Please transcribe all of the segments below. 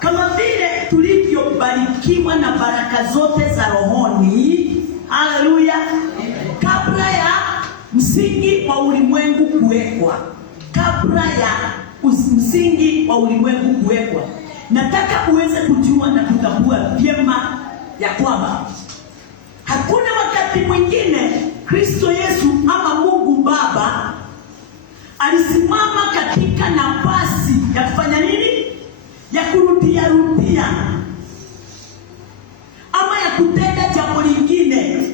Kama vile tulivyobarikiwa na baraka zote za rohoni, haleluya, kabla ya msingi wa ulimwengu kuwekwa. Kabla ya msingi wa ulimwengu kuwekwa. Nataka uweze kujua na kutambua vyema ya kwamba hakuna wakati mwingine Kristo Yesu ama Mungu Baba alisimama katika nafasi ya kufanya nini? Ya kurudia ama ya kutenda jambo lingine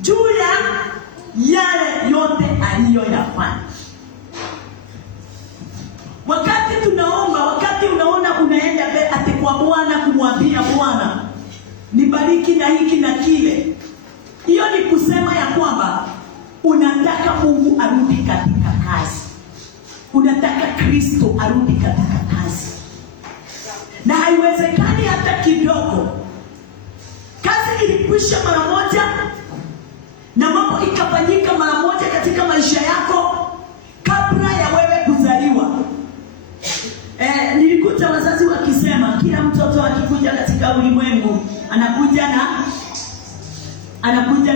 juu ya yale yote aliyoyafanya. Wakati tunaomba, wakati unaona unaenda ati kwa Bwana kumwambia Bwana nibariki na hiki na kile, hiyo ni kusema ya kwamba unataka Mungu arudi katika kazi. Unataka Kristo arudi katika kazi. Na haiwezekani hata kidogo. Kazi ilikwisha mara moja na mambo ikafanyika mara moja katika maisha yako kabla ya wewe kuzaliwa. Nilikuta wazazi wakisema kila mtoto akikuja katika ulimwengu anakuja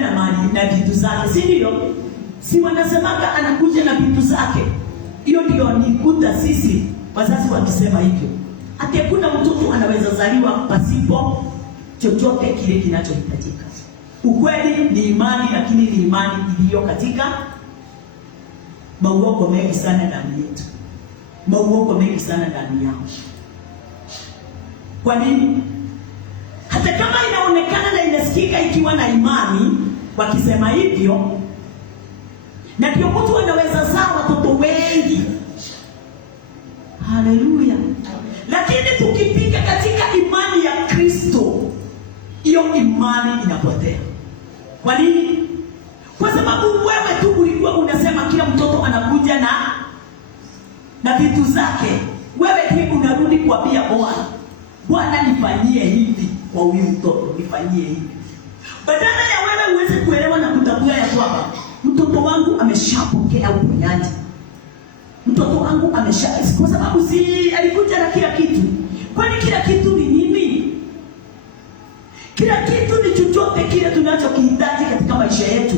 na mali na vitu zake, si ndio? Si wanasemaga anakuja na vitu zake. Hiyo ndio nilikuta sisi wazazi wakisema hivyo. Hata kuna mtoto anaweza zaliwa pasipo chochote kile kinachohitajika. Ukweli ni imani, lakini ni imani iliyo katika mauongo mengi sana ndani yetu. Mauongo mengi sana ndani yao. Kwa nini? Hata kama inaonekana na inasikika ikiwa na imani wakisema hivyo, na pia mtu anaweza zaa watoto wengi. Haleluya. Lakini tukifika katika imani ya Kristo, hiyo imani inapotea. Kwa nini? Kwa sababu wewe tu ulikuwa unasema kila mtoto anakuja na vitu zake. Wewe hii unarudi kuambia Bwana, Bwana nifanyie hivi kwa huyu mtoto, nifanyie hivi. Badala ya wewe uweze kuelewa na kutambua ya kwamba mtoto wangu ameshapokea uponyaji. Mtoto wangu kwa sababu si alikuja na kila kitu. Kwani kila kitu ni nini? Kila kitu ni chochote kile tunachokihitaji katika maisha yetu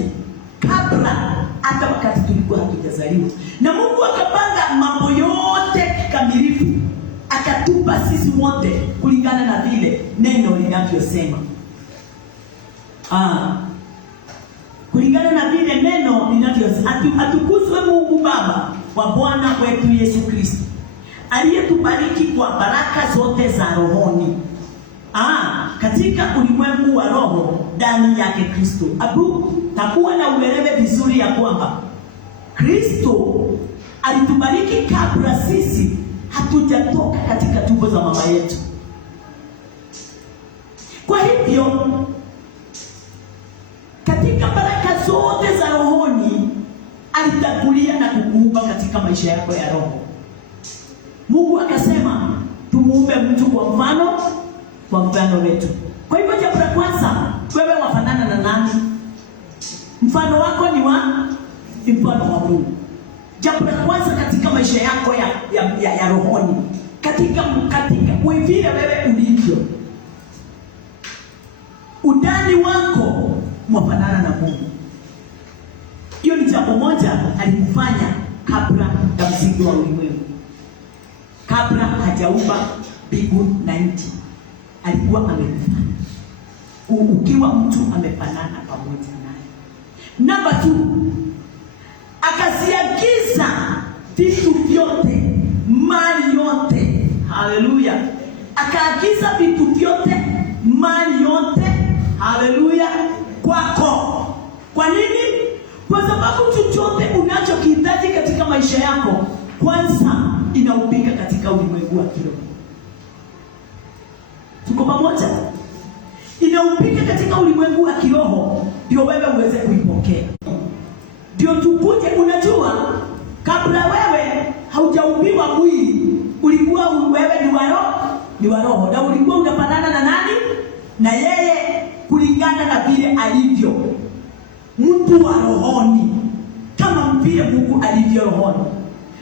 kabla hata wakati tulikuwa hatujazaliwa. Na Mungu akapanga mambo yote kikamilifu, akatupa sisi wote kulingana na vile neno linavyosema. Kulingana na vile neno linavyosema. Atukuzwe Mungu Baba wa Bwana wetu Yesu Kristo, aliyetubariki kwa baraka zote za rohoni. Katika ulimwengu wa roho ndani yake Kristo. Takuwa na uelewe vizuri ya kwamba Kristo alitubariki kabla sisi hatujatoka katika tumbo za mama yetu. Kwa hivyo katika baraka zote za rohoni alitangulia na kukuumba katika maisha yako ya roho. Mungu akasema tumuumbe mtu kwa mfano wetu. Kwa hivyo jambo la kwanza, wewe wafanana na nani? Mfano wako ni mfano wa Mungu. Jambo la kwanza katika maisha yako ya rohoni, katika vile wewe ulivyo, udani wako mwafanana na Mungu. Hiyo ni jambo moja alikufanya kabla ya msingi wa ulimwengu. Kabla hajaumba mbingu na nchi, alikuwa amekufanya ukiwa mtu amefanana pamoja naye. Namba 2, akasiagiza vitu vyote, mali yote. Haleluya. Akaagiza vitu vyote, mali yote, haleluya, kwako. Kwa nini? Kwa sababu chochote unachokihitaji katika maisha yako kwanza inaupika katika ulimwengu wa kiroho. Tuko pamoja? Inaupika katika ulimwengu wa kiroho ndio wewe uweze kuipokea. Ndio tukuje. Unajua kabla wewe haujaumbiwa mwili, ulikuwa wewe ni wa roho, na ulikuwa unafanana na nani? Na yeye, kulingana na vile alivyo mtu wa rohoni, kama vile Mungu alivyo rohoni.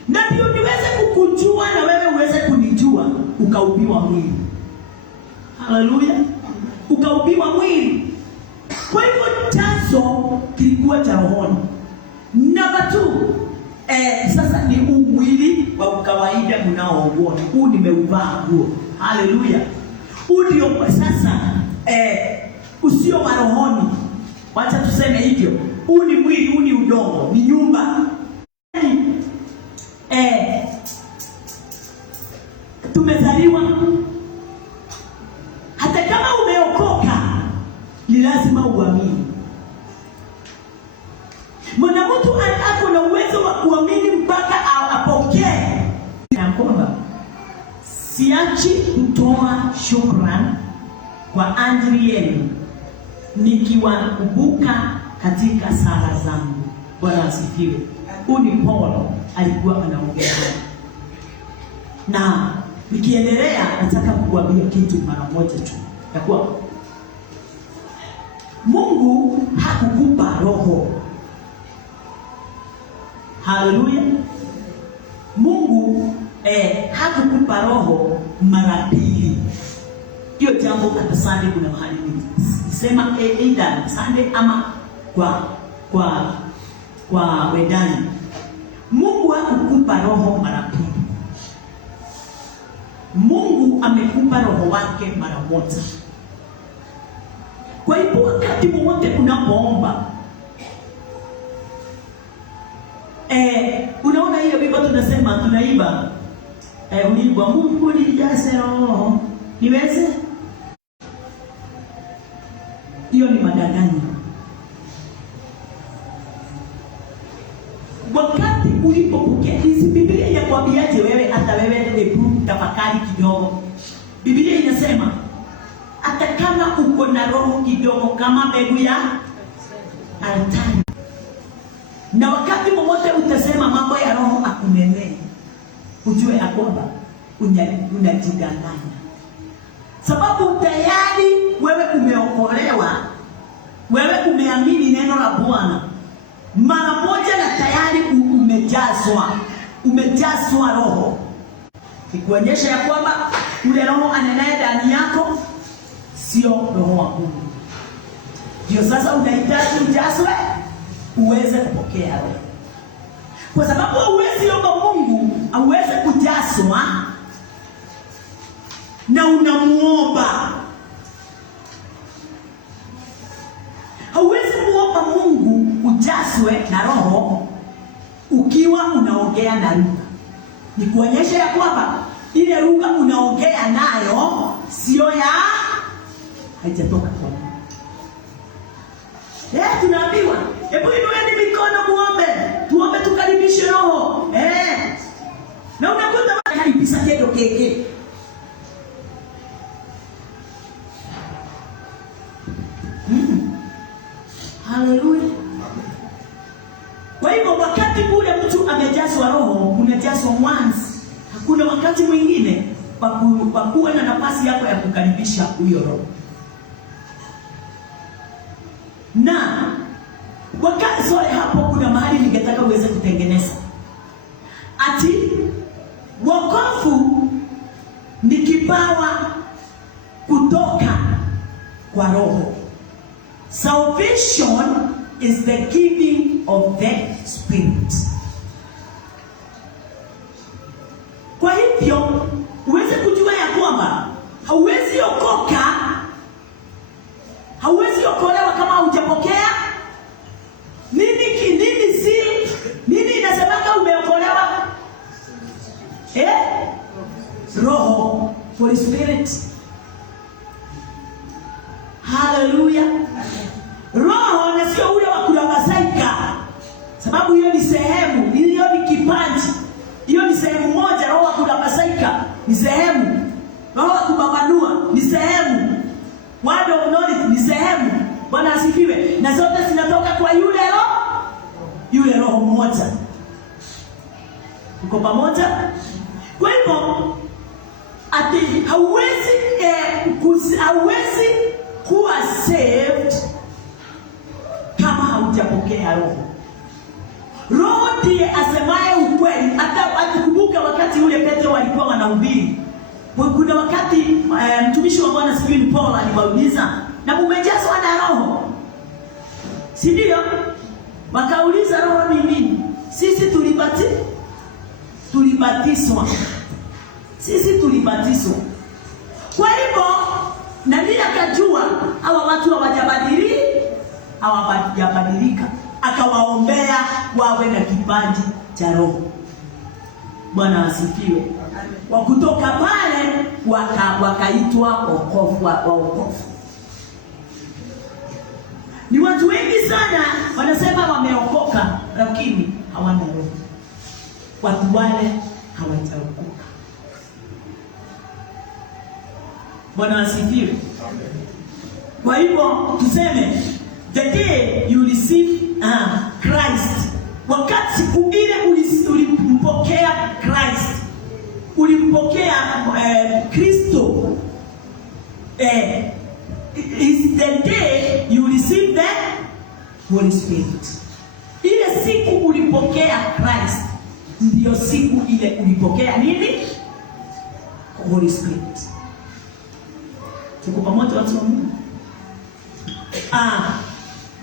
Na ndio niweze kukujua na wewe uweze ukaubiwa mwili. Haleluya, ukaubiwa mwili. Kwa hivyo chanzo kilikuwa cha rohoni. Namba 2, sasa ni mwili wa kawaida unaouona. Huu nimeuvaa nguo. Haleluya. Huu ndio sasa usio wa rohoni. Wacha tuseme hivyo. Huu ni mwili, huu ni udongo, ni nyumba. Tumezaliwa, hata kama umeokoka ni lazima uamini. Mtu ako na uwezo wa kuamini mpaka apokee. Na kwamba siachi kutoa shukrani kwa ajili yenu nikiwakumbuka katika sala zangu. Bwana asifiwe. Huyu ni Paulo alikuwa anaongea. Na nikiendelea nataka kukuambia kitu mara moja tu. Ya kuwa Mungu hakukupa roho. Haleluya. Mungu hakukupa roho mara pili. Hiyo jambo hata Sunday kuna mahali sema either Sunday ama kwa wedani. Mungu hakukupa roho mara pili. Mungu amekupa roho wake mara moja. Kwa hivyo wakati wote unapoomba, unaona hiyo Biblia tunasema tunaiba, uliibwa Mungu nijaze roho niweze. Hiyo ni madanganyo. Wakati ulipopokea hizi, Biblia inakwambiaje wewe? Hata wewe hebu tafakari kidogo. Biblia inasema hata kama uko na roho kidogo kama mbegu ya altari, na wakati mmoja utasema mambo ya roho akunenee, ujue ya kwamba unajidanganya. Sababu tayari wewe umeokolewa, wewe umeamini neno la Bwana mara moja, na tayari umejazwa roho. Nikuonyesha ya kwamba ule roho anenaye ndani yako sio roho wa Mungu. Ndio sasa unahitaji ujazwe uweze kupokea roho. Kwa sababu hauwezi omba Mungu aweze kujazwa na unamuomba. Hauwezi muomba Mungu ujazwe na roho ukiwa unaongea na lugha. Ni kuonyesha ya kwamba ile lugha unaongea nayo sio ya haijatoka kwa Mungu. Tunaambiwa hebu inueni mikono muombe, tuombe tukaribishe roho. Na unakuta karibisha kedo keke. Haleluya. Kwa hivyo wakati kule mtu amejazwa roho, unajazwa once. Hakuna wakati mwingine pa kuwa na nafasi yako ya kukaribisha huyo roho. Na wakati sore hapo kuna mahali ningetaka uweze kutengeneza. Ati wokovu ni kipawa kutoka kwa roho. Salvation is the giving of the Spirit. Kwa hivyo uweze kujua ya kwamba hauwezi okolewa kama hujapokea nini inasemanga umeokolewa? Roho, Holy Spirit. Haleluya. Roho na sio ule wa kulabasaika. Sababu hiyo ni sehemu, hiyo ni kipaji. Hiyo ni sehemu moja. Roho wa kulabasaika ni sehemu. Roho wa kubabanua ni sehemu. Word of knowledge ni sehemu. Bwana asifiwe. Na zote zinatoka kwa yule roho mmoja. Uko pamoja? Kwa hivyo ati hauwezi kuwa saved kama haujapokea roho. Roho ndiye asemaye ukweli. Hata atukumbuka wakati ule Petro walikuwa wanahubiri, Kuna wakati mtumishi wa Bwana Stephen Paul aliwauliza, na mmejazwa na Roho, si ndio? Wakauliza, Roho ni nini? Sisi tulibatizwa. Sisi tulibatizwa. Kwa hivyo nani akajua hawa watu hawajabadilika, akawaombea wawe na kipaji cha Roho. Bwana asifiwe. Wa kutoka pale wakaitwa wokovu. Ni watu wengi sana wanasema wameokoka lakini hawana Roho. Watu wale hawajaokoka. Bwana asifiwe. Kwa hivyo tuseme the day you receive Christ, wakati siku ile ulimpokea Christ, ulimpokea Kristo, is the day you receive the Holy Spirit. Ile siku ulipokea Christ ndio siku ile ulipokea nini? Holy Spirit. Tuko pamoja watu wa Mungu?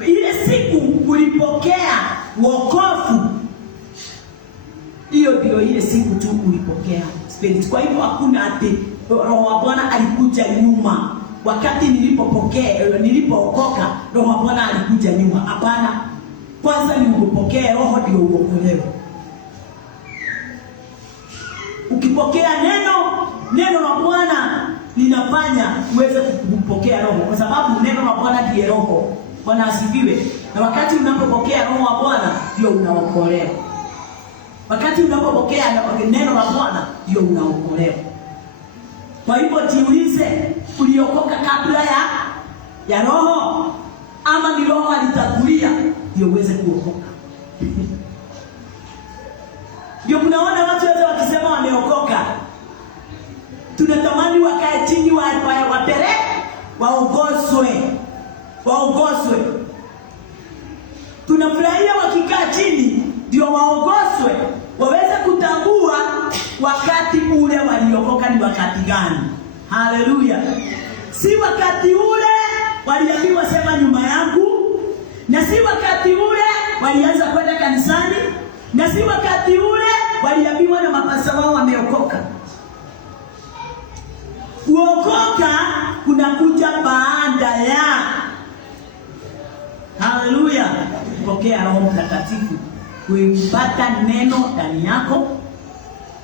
Ile siku ulipokea wokovu, hiyo ndio ile siku tu ulipokea Spirit. Kwa hivyo hakuna ati Roho wa Bwana alikuja nyuma. Wakati nilipookoka Roho wa Bwana alikuja nyuma. Hapana. Kwanza ni upokee Roho ndio uokolewe. Ukipokea neno la Bwana linafanya uweze kupokea Roho, kwa sababu neno la Bwana ndiye Roho. Bwana asifiwe. Na wakati unapopokea Roho wa Bwana ndio unaokolewa. Wakati unapopokea neno la Bwana ndio unaokolewa. Kwa hivyo jiulize, uliokoka kabla ya Roho ama ni Roho alitangulia ndio uweze kuokoka? Ndio mnaona watu wote wakisema wameokoka. Tunatamani wakae chini waongozwe. Tunafurahia wakikaa chini ndio waongozwe, waweze kutambua wakati ule waliokoka ni wakati gani. Haleluya. Si wakati ule waliambiwa sema nyuma yangu, na si wakati ule walianza kwenda kanisani, na si wakati ule waliambiwa na mapasa wao wameokoka. Kuokoka kunakuja baada ya, haleluya, kupokea Roho Mtakatifu, kuipata neno ndani yako,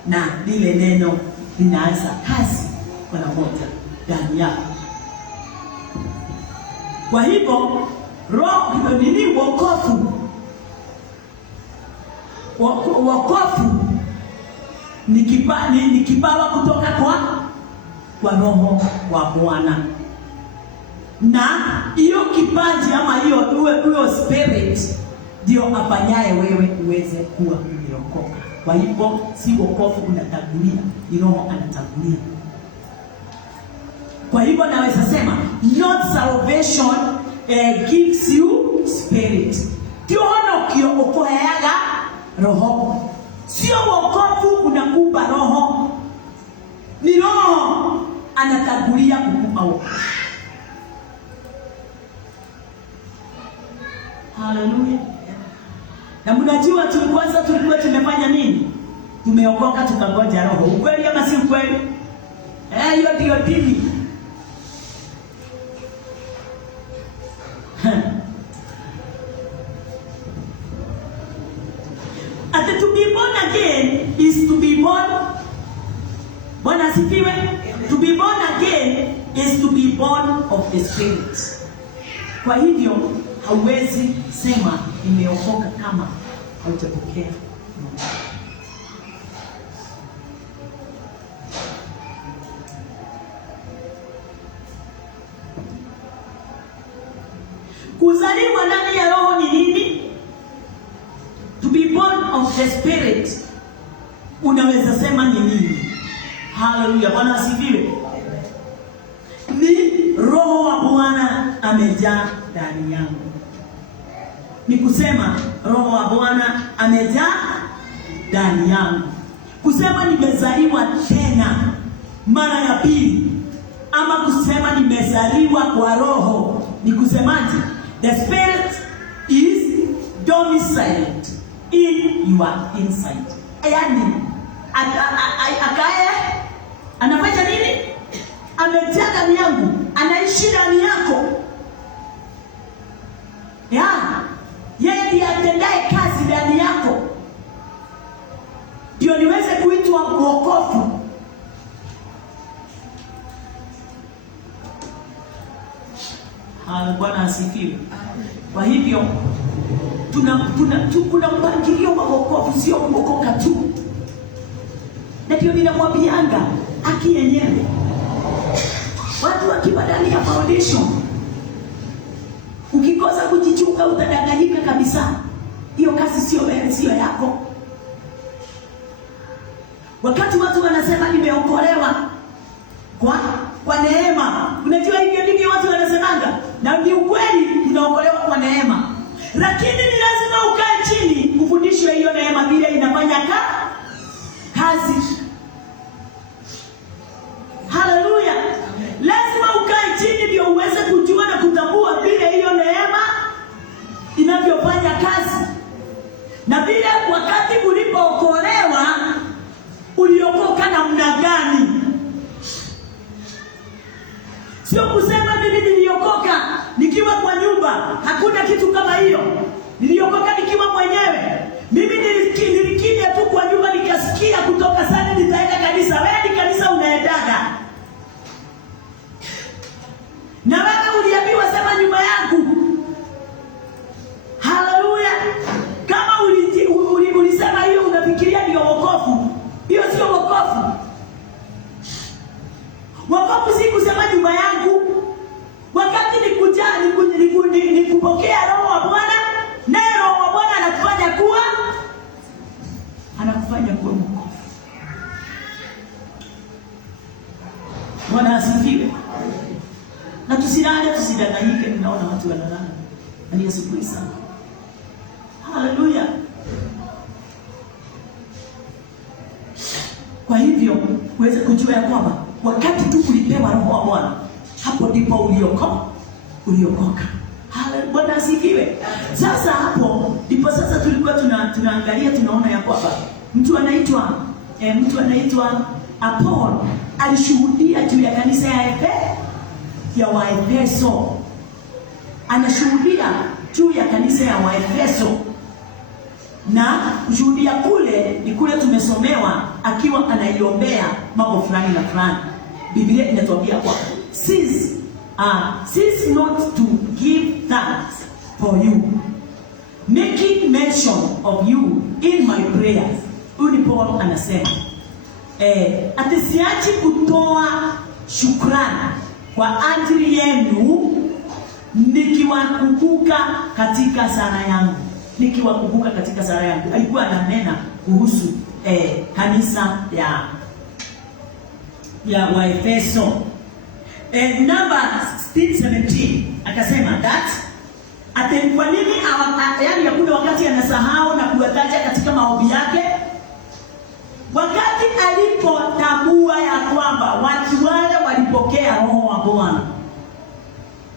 na lile neno linaanza kazi kwa moja ndani yako. Kwa hivyo Roho ni wokovu. Wokovu ni kipawa kutoka kwa Roho wa Bwana. Na hiyo kipaji ama hiyo spirit ndio afanyaye wewe uweze kuwa umeokoka. Kwa hivyo si wokovu unatangulia, ni Roho anatangulia. Kwa hivyo naweza sema not salvation gives you spirit. Tiono kiokoheaga Roho. Sio wokovu unakupa Roho. Ni Roho anatangulia kukupa wokovu. Haleluya. Na mnajua tulikuwa tumefanya nini? Tumeokoka tukangoja Roho. Ukweli ama si ukweli? Hiyo ndio dini. And to be born again is to be born. Bwana asifiwe. To be born again is to be born of the Spirit. Kwa hivyo hauwezi sema nimeokoka kama haujapokea. Kuzaliwa ndani ya Roho ni nini? To be born of the Spirit, unaweza sema ni nini? Haleluya, Bwana asifiwe. Ni Roho wa Bwana amejaa ndani yangu. Ni kusema Roho wa Bwana amejaa ndani yangu. Kusema nimezaliwa tena mara ya pili, ama kusema nimezaliwa kwa roho, ni kusemaje? The spirit is domiciled in your inside. Yaani akae anafanya nini? Amejaa ndani yangu, anaishi ndani yako. Yeye ndiye atendaye kazi ndani yako, ndio niweze kuitwa wokovu. Bwana asifiwe. Kwa hivyo kuna mpangilio wa wokovu, sio kuokoka tu. Na ndio ninamwambianga haki yenyewe, watu wakiwa ndani ya foundation, ukikosa kujichunga utadanganyika kabisa. Hiyo kazi sio yako. Wakati watu wanasema nimeokolewa kwa neema, unajua hivyo ndivyo watu wanasemanga, na ni ukweli, tunaokolewa kwa neema. Lakini ni lazima ukae chini ufundishwe hiyo neema vile inafanya kazi. Haleluya. Lazima ukae chini ndio uweze kujua na kutambua vile hiyo neema inavyofanya kazi. Na vile wakati ulipookolewa uliokoka namna gani. Sio kusema mimi niliokoka nikiwa kwa nyumba, hakuna kitu kama hiyo. Niliokoka nikiwa mwenyewe. Mimi nilikimya tu kwa nyumba, nikasikia kutoka sana nitaenda kanisa. Wewe ni kanisa unaendaga? Na wewe uliambiwa sema nyumba yangu. Haleluya. Kama ulisema hiyo unafikiria ndio wokovu, hiyo sio wokovu. Wokovu si kusema nyumba yangu. Wakati nikupokea Roho wa Bwana, naye Roho wa Bwana anakufanya kuwa mwokovu. Bwana asifiwe. Na tusidanganyike, ninaona watu wanalala. Ni Yesu Kristo. Haleluya. Kwa hivyo uweze kujua ya kwamba wakati tu ulipewa Roho wa Bwana, hapo ndipo uliokoka. Haleluya. Bwana asifiwe. Sasa hapo ndipo sasa tulikuwa tunaangalia, tunaona ya kwamba mtu anaitwa Apolo alishuhudia juu ya kanisa ya Waefeso. Anashuhudia juu ya kanisa ya Waefeso. Na kushuhudia kule ni kule tumesomewa akiwa anaiombea mambo fulani na fulani. Biblia inatuambia kwa cease not to give thanks for you, making mention of you in my prayers. Huyu Paulo anasema atisiachi kutoa shukrani kwa ajili yenu nikiwakumbuka katika sala yangu. Alikuwa ananena kuhusu kanisa ya Waefeso. Number 16:17 akasema that kwa nini yaani hakuna wakati anasahau na kuwataja katika maombi yake. Wakati alipotambua ya kwamba watu wale walipokea Roho wa Bwana,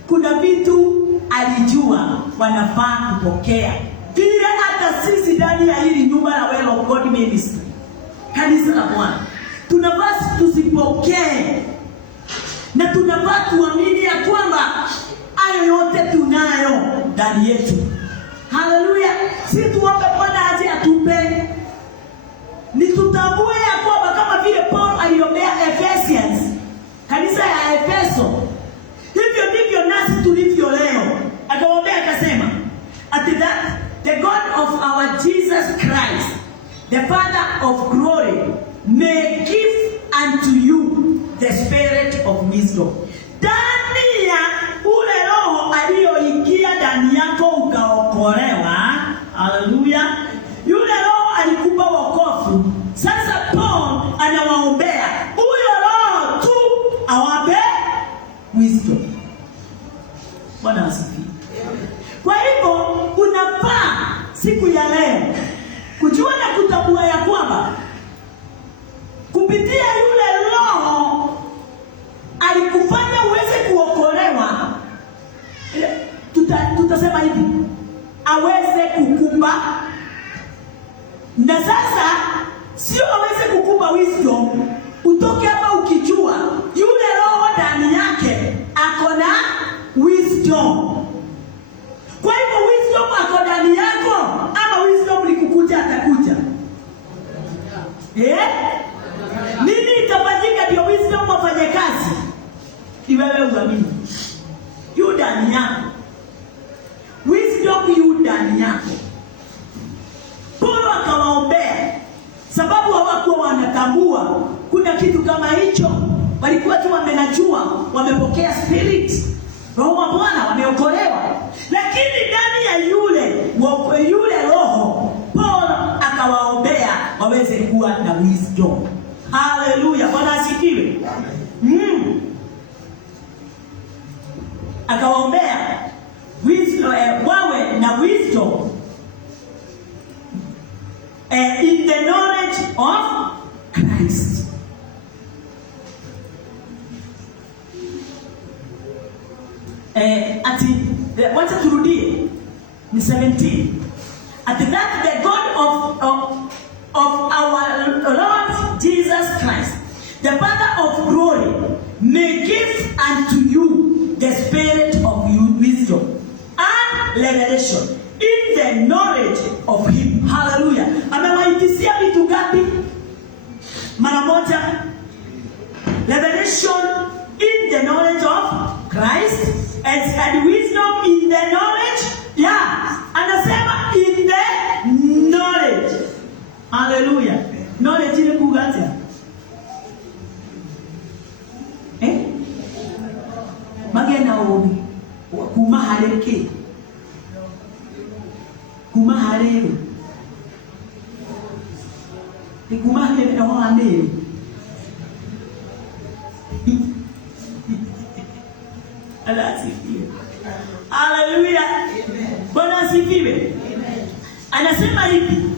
kuna vitu alijua wanafaa kupokea. Vile hata sisi ndani ya hili nyumba la Well of God Ministry, kanisa la Bwana, tunapaswa tuzipokee. Na tunapaswa tuamini ya kwamba hayo yote tunayo ndani yetu. Haleluya. Si tuombe Bwana aje atupe. Ni tutambue ya kwamba kama vile Paul aliombea Ephesians, kanisa ya Efeso, hivyo ndivyo nasi tulivyo leo. Akawaambia akasema, at that the God of our Jesus Christ, the Father of glory, may give unto you the spirit of wisdom. Ndani ya ule Roho aliyoingia ndani yako ukaokolewa. Haleluya. Yule Roho alikupa wokovu. Sasa Paul anawaombea huyo Roho tu awape wisdom. Bwana asifiwe. Kwa hivyo unafaa siku ya leo kujua na kutambua ya kwamba kupitia yule Roho kujua. Na sasa sio aweze kukupa wisdom utoke hapa ukijua yule roho ndani yake ako na wisdom. Kwa hivyo wisdom ako ndani yako ama wisdom likukuja atakuja? Nini itafanyika ndio wisdom wafanye kazi? Ni wewe uamini. Yu ndani yako. Wisdom yu ndani yako. Paulo akawaombea sababu hawakuwa wanatambua kuna kitu kama hicho. Walikuwa tu wamenajua, wamepokea spirit, roho wa Bwana, wameokolewa. Lakini ndani ya yule roho Paulo akawaombea waweze kuwa na wisdom. Haleluya, Bwana asifiwe. Akawaombea wisdom, wawe na wisdom in the knowledge of Christ. Wacha turudie ni 17. At that the God of our Lord Jesus Christ, the Father of glory, may give unto you the spirit of wisdom and revelation in the knowledge of him. Hallelujah. Amewaitisia vitu gapi? Mara moja. Revelation in the knowledge of Christ and wisdom in the knowledge. Anasema in the knowledge. Hallelujah. Knowledge ile kugatia. Magena obi kumahareke. Kumahareke. Ni kumahareke na wale. Hallelujah. Bwana asifiwe. Anasema hivi,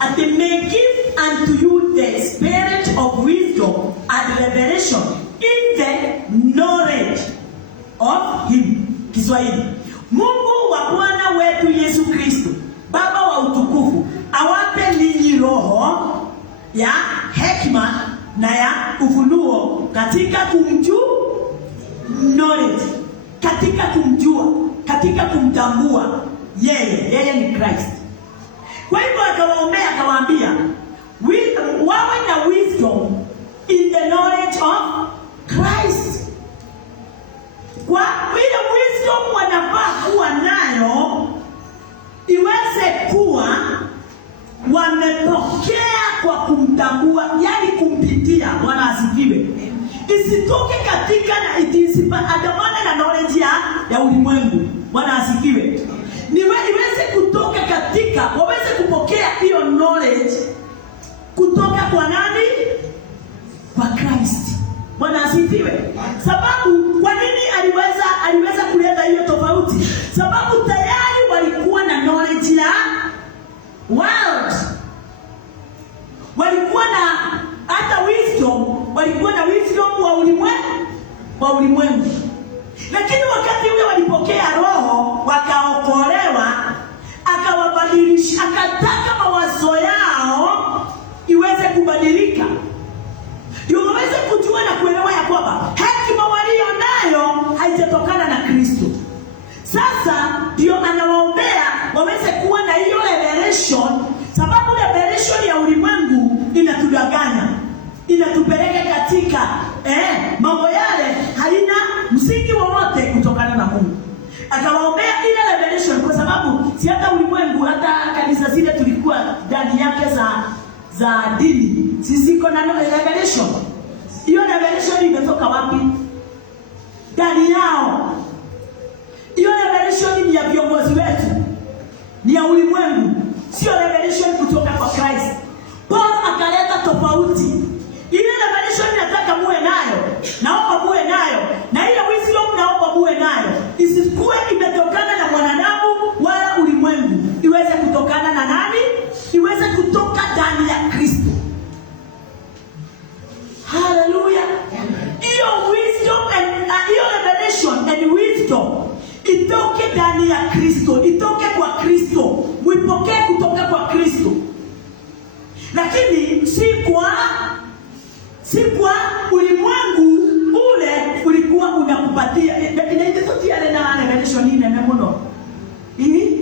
and they may give unto you the spirit of wisdom and revelation in the knowledge of him. Kiswahili. Mungu wa Bwana wetu Yesu Kristo, Baba wa utukufu, awape ninyi roho ya hekima na ya ufunuo katika kumjua, knowledge, katika kumjua, katika kumtambua yeye ni Christ. Kwa hivyo akawaombea akawaambia wawe na wisdom in the knowledge of Christ. Kwa ile wisdom wanafaa kuwa nayo iweze kuwa wamepokea kwa kumtambua, yani kumpitia. Bwana asifiwe. Isitoke katika na andamana na knowledge ya ulimwengu. Bwana asifiwe. Iweze kutoka katika, waweze kupokea hiyo knowledge kutoka kwa nani? Kwa Christ. Bwana asifiwe. Sababu kwa nini aliweza kuleta hiyo tofauti? Sababu tayari walikuwa na knowledge ya world. Walikuwa na hata wisdom, walikuwa na wisdom wa ulimwengu. Lakini wakati ule walipokea roho, wakaokolewa, akawabadilisha, akataka mawazo yao iweze kubadilika. Ndio waweze kujua na kuelewa ya kwamba hekima walio nayo haijatokana na Kristo. Sasa ndio anawaombea waweze kuwa na hiyo revelation, sababu revelation ya ulimwengu inatudanganya, inatupeleka katika mambo yale haina msingi wowote kutokana na Mungu. Akawaombea ile revelation kwa sababu si hata ulimwengu, hata kanisa zile tulikuwa ndani yake za dini, sisi kuna revelation. Hiyo revelation imetoka wapi? Ndani yao. Hiyo revelation ni ya viongozi wetu, ni ya ulimwengu, sio revelation kutoka kwa Christ. Paul akaleta tofauti. Ile revelation nataka muwe nayo, naomba muwe nayo, na ile wisdom naomba muwe nayo, isikuwe imetokana na mwanadamu wala ulimwengu. Iweze kutokana na nani? Iweze kutoka ndani ya Kristo. Hallelujah. Hiyo wisdom and hiyo revelation and wisdom itoke ndani ya Kristo, itoke kwa Kristo, uipokee kutoka kwa Kristo. Lakini si kwa ulimwengu ule ulikuwa unakupatia. Inaitwa totiale na revelation nini na mono. Ini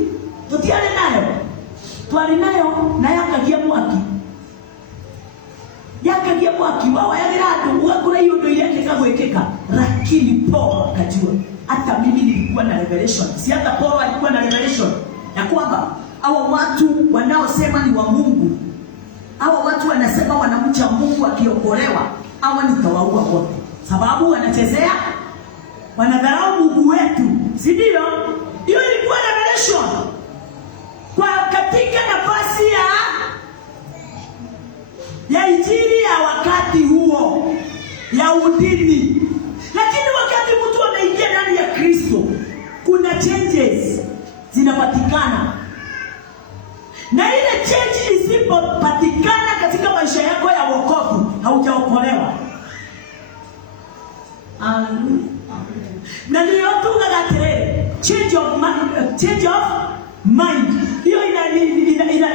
totiale nayo. Twali nayo na yakagia mwaki. Yakagia mwaki wao yagerado wakora hiyo ndio yake kagwekeka. Lakini Paulo akajua hata mimi nilikuwa na revelation. Si hata Paulo alikuwa na revelation ya kwamba hao watu wanaosema ni wa Mungu, hao watu wanasema wanamcha Mungu akiokolewa, hawa nitawaua wote. Sababu wanachezea, wanadharau Mungu wetu. Si ndio? Hiyo ilikuwa revelation. Kwa katika nafasi ya injili ya wakati huo ya udini. Lakini wakati mtu anaingia ndani ya Kristo, kuna changes zinapatikana. Na ile change isipopatikana katika maisha yako ya wokovu, haujaokolewa. Na ndio tunagatere change of mind. Hiyo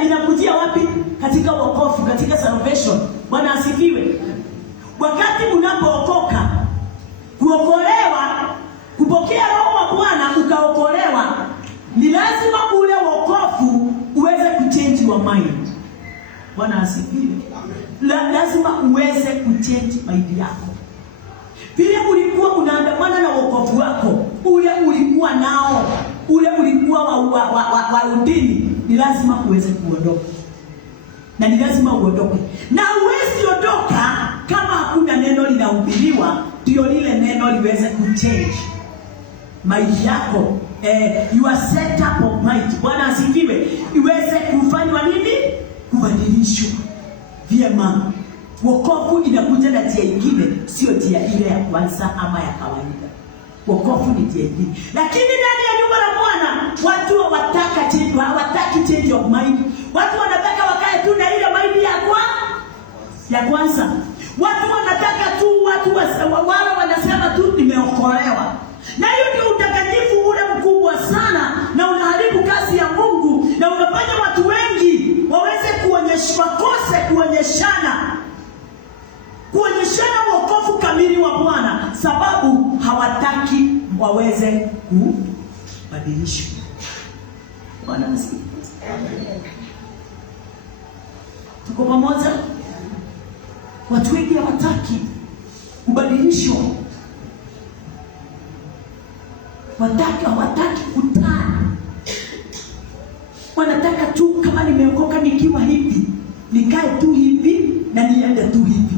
inakujia wapi? Katika wokovu, katika salvation. Bwana asifiwe. Wakati unapookoka, kuokolewa, kupokea Roho wa Bwana ukaokolewa, ni lazima ule wokovu uweze kuchange your mind. Bwana asifiwe. Lazima uweze kuchange mind yako. Vile ulikuwa unaandamana na wokovu wako, ule ulikuwa nao, ule ulikuwa wa udini, ni lazima uweze kuondoka. Na ni lazima uondoke. Na uwezi ondoka kama hakuna neno linahubiriwa, ndio lile neno liweze kuchange maisha yako. Your setup of mind. Bwana asifiwe. Iweze kufanywa nini? Kubadilishwa. Vyema. Wokovu inakuja na njia nyingine, sio njia ile ya kwanza ama ya kawaida. Wokovu ni njia nyingine. Lakini ndani ya nyumba la Bwana, watu hawataki change of mind. Watu wanataka wakae tu na ile mind ya kwanza. Watu wanataka tu wale wanasema tu nimeokolewa. Na hiyo ndio utakatifu ule mkubwa sana, na unaharibu kazi ya Mungu, na unafanya watu wengi waweze wakose kuonyeshana wokovu kamili wa Bwana, sababu hawataki waweze kubadilishwa. Bwana asifiwe. Tuko pamoja? Watu wengi hawataki kubadilishwa. Hawataki kutana. Wanataka tu kama nimeokoka nikiwa hivi, nikae tu hivi na niende tu hivi.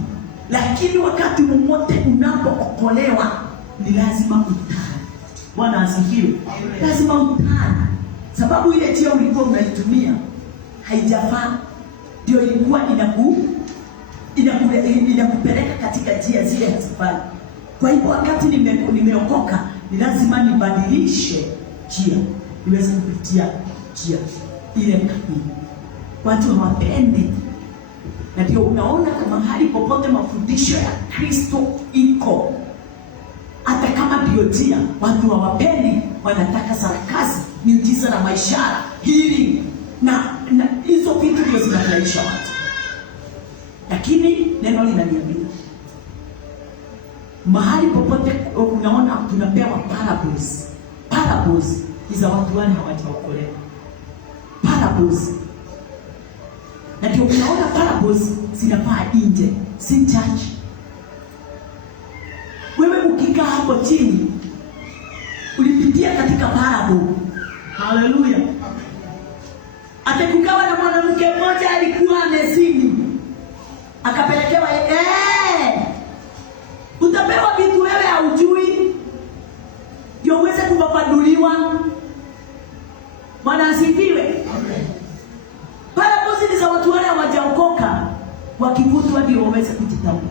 Lakini wakati mmoja unapookolewa, ni lazima utane. Bwana asifiwe. Lazima utane. Sababu ile njia ulikuwa unaitumia haijafaa, ndio ilikuwa inakupeleka katika njia zile hazifai. Kwa hivyo wakati nimeokoka, ni lazima nibadilishe njia, niweze kupitia njia ile kamili. Watu hawapendi. Na ndio unaona kama mahali popote mafundisho ya Kristo iko, hata kama ndio njia, watu hawapendi, wanataka sarakasi, miujiza na maishara, hili na hizo vitu ndio zinafurahisha watu. Lakini neno linaniambia mahali popote unaona tunapewa parables. Parables ni za watu wale hawajaokolewa. Parables. Na ndio unaona parables zinafaa nje, si church. Wewe ukikaa hapo chini, ulipitia katika parable. Haleluya. Atakukawa na mwanamke mmoja alikuwa amezini, akapelekewa utapewa vitu wewe haujui, ndio uweze kufafanuliwa. Bwana asifiwe. Amen. Parables ni za watu wale hawajaokoka, wakivutwa ndio waweze kujitambua.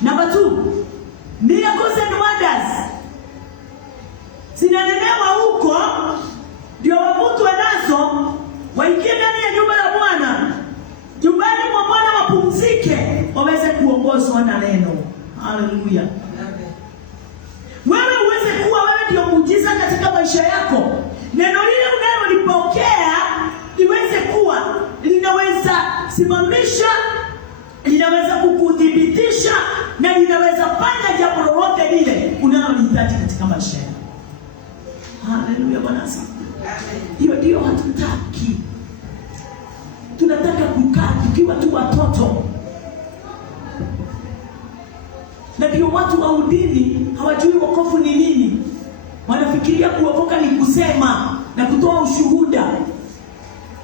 Number 2, miracles and wonders zinanenewa huko, ndio wavutwe nazo, waingie ndani ya nyumba ya Bwana, nyumbani mwa Bwana wapumzike, waweze kuongozwa na neno. Haleluya. Wewe uweze kuwa wewe ndio maisha yako. Neno lile unalolipokea liweze kuwa linaweza simamisha, linaweza kukuthibitisha, na linaweza fanya jambo lolote lile unalolihitaji katika maisha yako. Haleluya, Bwana asifiwe. Hiyo ndio hatutaki. Tunataka kukaa tukiwa tu watoto. Na ndio watu wa udini hawajui wokovu ni nini. Wanafikiria kuokoka ni kusema na kutoa ushuhuda.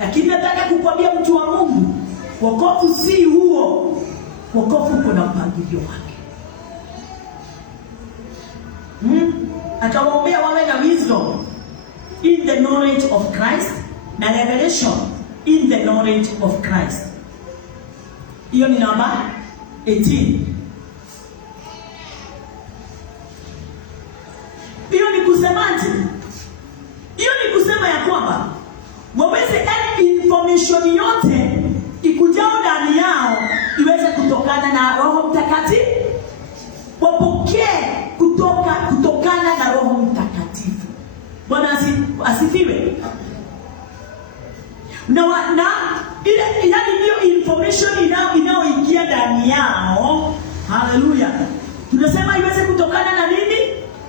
Lakini nataka kukwambia mtu wa Mungu, wokovu si huo. Wokovu uko na mpangilio wake. Akawaombea wawe na wisdom in the knowledge of Christ na revelation in the knowledge of Christ. Hiyo ni namba 18. Hiyo ni kusemaje? Hiyo ni kusema ya kwamba waweze information yote ikujao ndani yao iweze kutokana na Roho Mtakatifu. Wapokee kutokana na Roho Mtakatifu. Bwana asifiwe. Na ile hiyo information inayoingia ndani yao, haleluya, tunasema iweze kutokana na nini?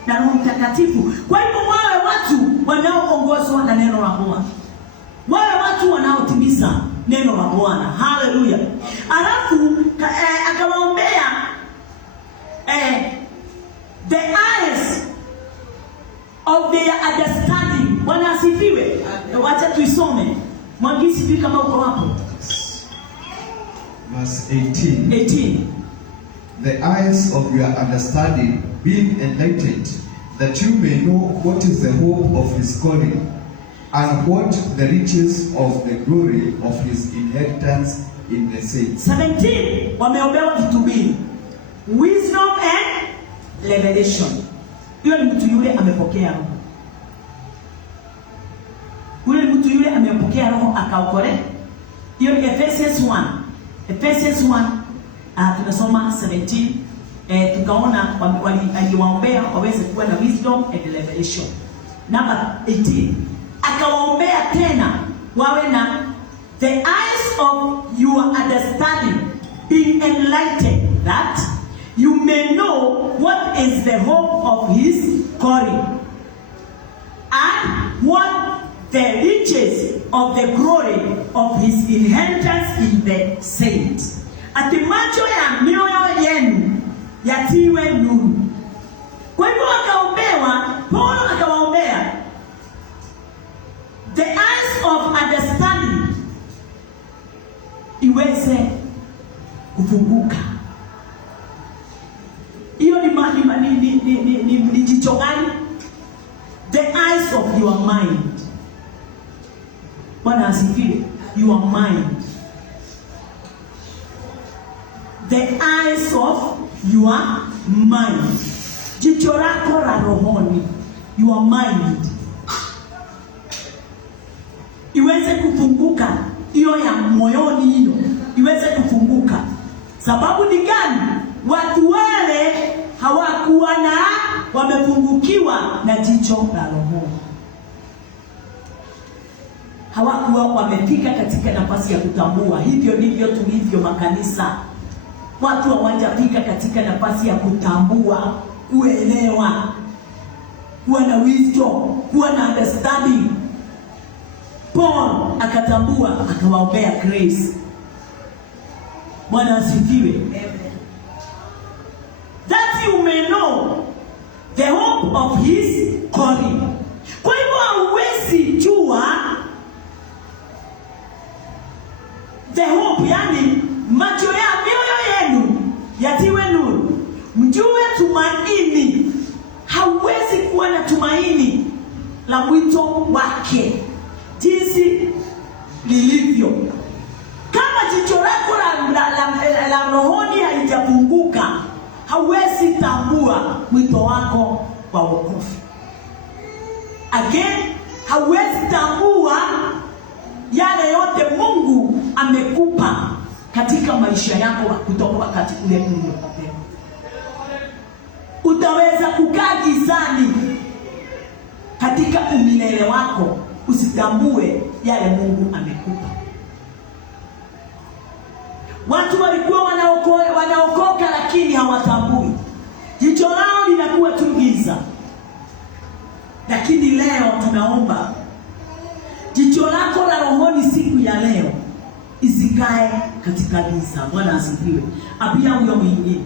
Na Roho Mtakatifu. Kwa hivyo wawe watu wanaoongozwa na neno la Bwana, wawe watu wanaotimiza neno la Bwana. Haleluya. Alafu akawaombea the eyes of their understanding. Bwana asifiwe. Wacha tuisome. Mwangisi hivi kama uko hapo. Verse 18. The eyes of your understanding being enlightened, that you may know what is the hope of his calling, and what the riches of the glory of his inheritance in the saints. 17. Wameombewa vitu mbili, wisdom and revelation. Hiyo ni mtu yule amepokea Roho. Yule mtu yule amepokea Roho akaokolewa. Hiyo ni Ephesians 1. Ephesians 1 tunasoma 17. Tukaona aliwaombea waweze kuwa na wisdom and revelation. Number 18. Akawaombea tena wawe na the eyes of your understanding being enlightened, that you may know what is the hope of his calling, and what the riches of the glory of his inheritance in the saints. Ati macho ya mioyo yenu yatiwe nuru. Kwa hivyo akaombewa, Paulo akawaombea the eyes of understanding iweze kufunguka. Hiyo ni jicho gani? The eyes of your mind. Bwana asifiwe. Your mind. The eyes of your mind. Jicho lako la rohoni. Your mind. Iweze kufunguka. Hiyo ya moyoni hiyo iweze kufunguka. Sababu ni gani? Watu wale hawakuwa wamefungukiwa na jicho la roho. Hawakuwa wamefika katika nafasi ya kutambua. Hivyo ndivyo tulivyo makanisa. Watu hawajafika katika nafasi ya kutambua, kuelewa, kuwa na wisdom, kuwa na understanding. Paul akatambua, akawaombea grace. Bwana asifiwe. That you may know the hope of his calling. Kwa hivyo hauwezi jua the hope, yani macho ya mioyo yenu yatiwe nuru, mjue tumaini. Hauwezi kuwa na tumaini la mwito wake jinsi lilivyo kama jicho lako la rohoni halijafunguka. Hauwezi tambua mwito wako wa wokovu. Again, hauwezi tambua yale yote Mungu amekupa katika maisha yako kutoka wakati ule uliopewa. Utaweza kukaa gizani katika umilele wako usitambue yale Mungu amekupa. Watu walikuwa wanaokoka lakini hawatambui. Jicho lao linakuwa tu giza. Lakini leo tunaomba jicho lako la rohoni siku ya leo isikae katika giza. Bwana asifiwe. Apia huyo mwingine,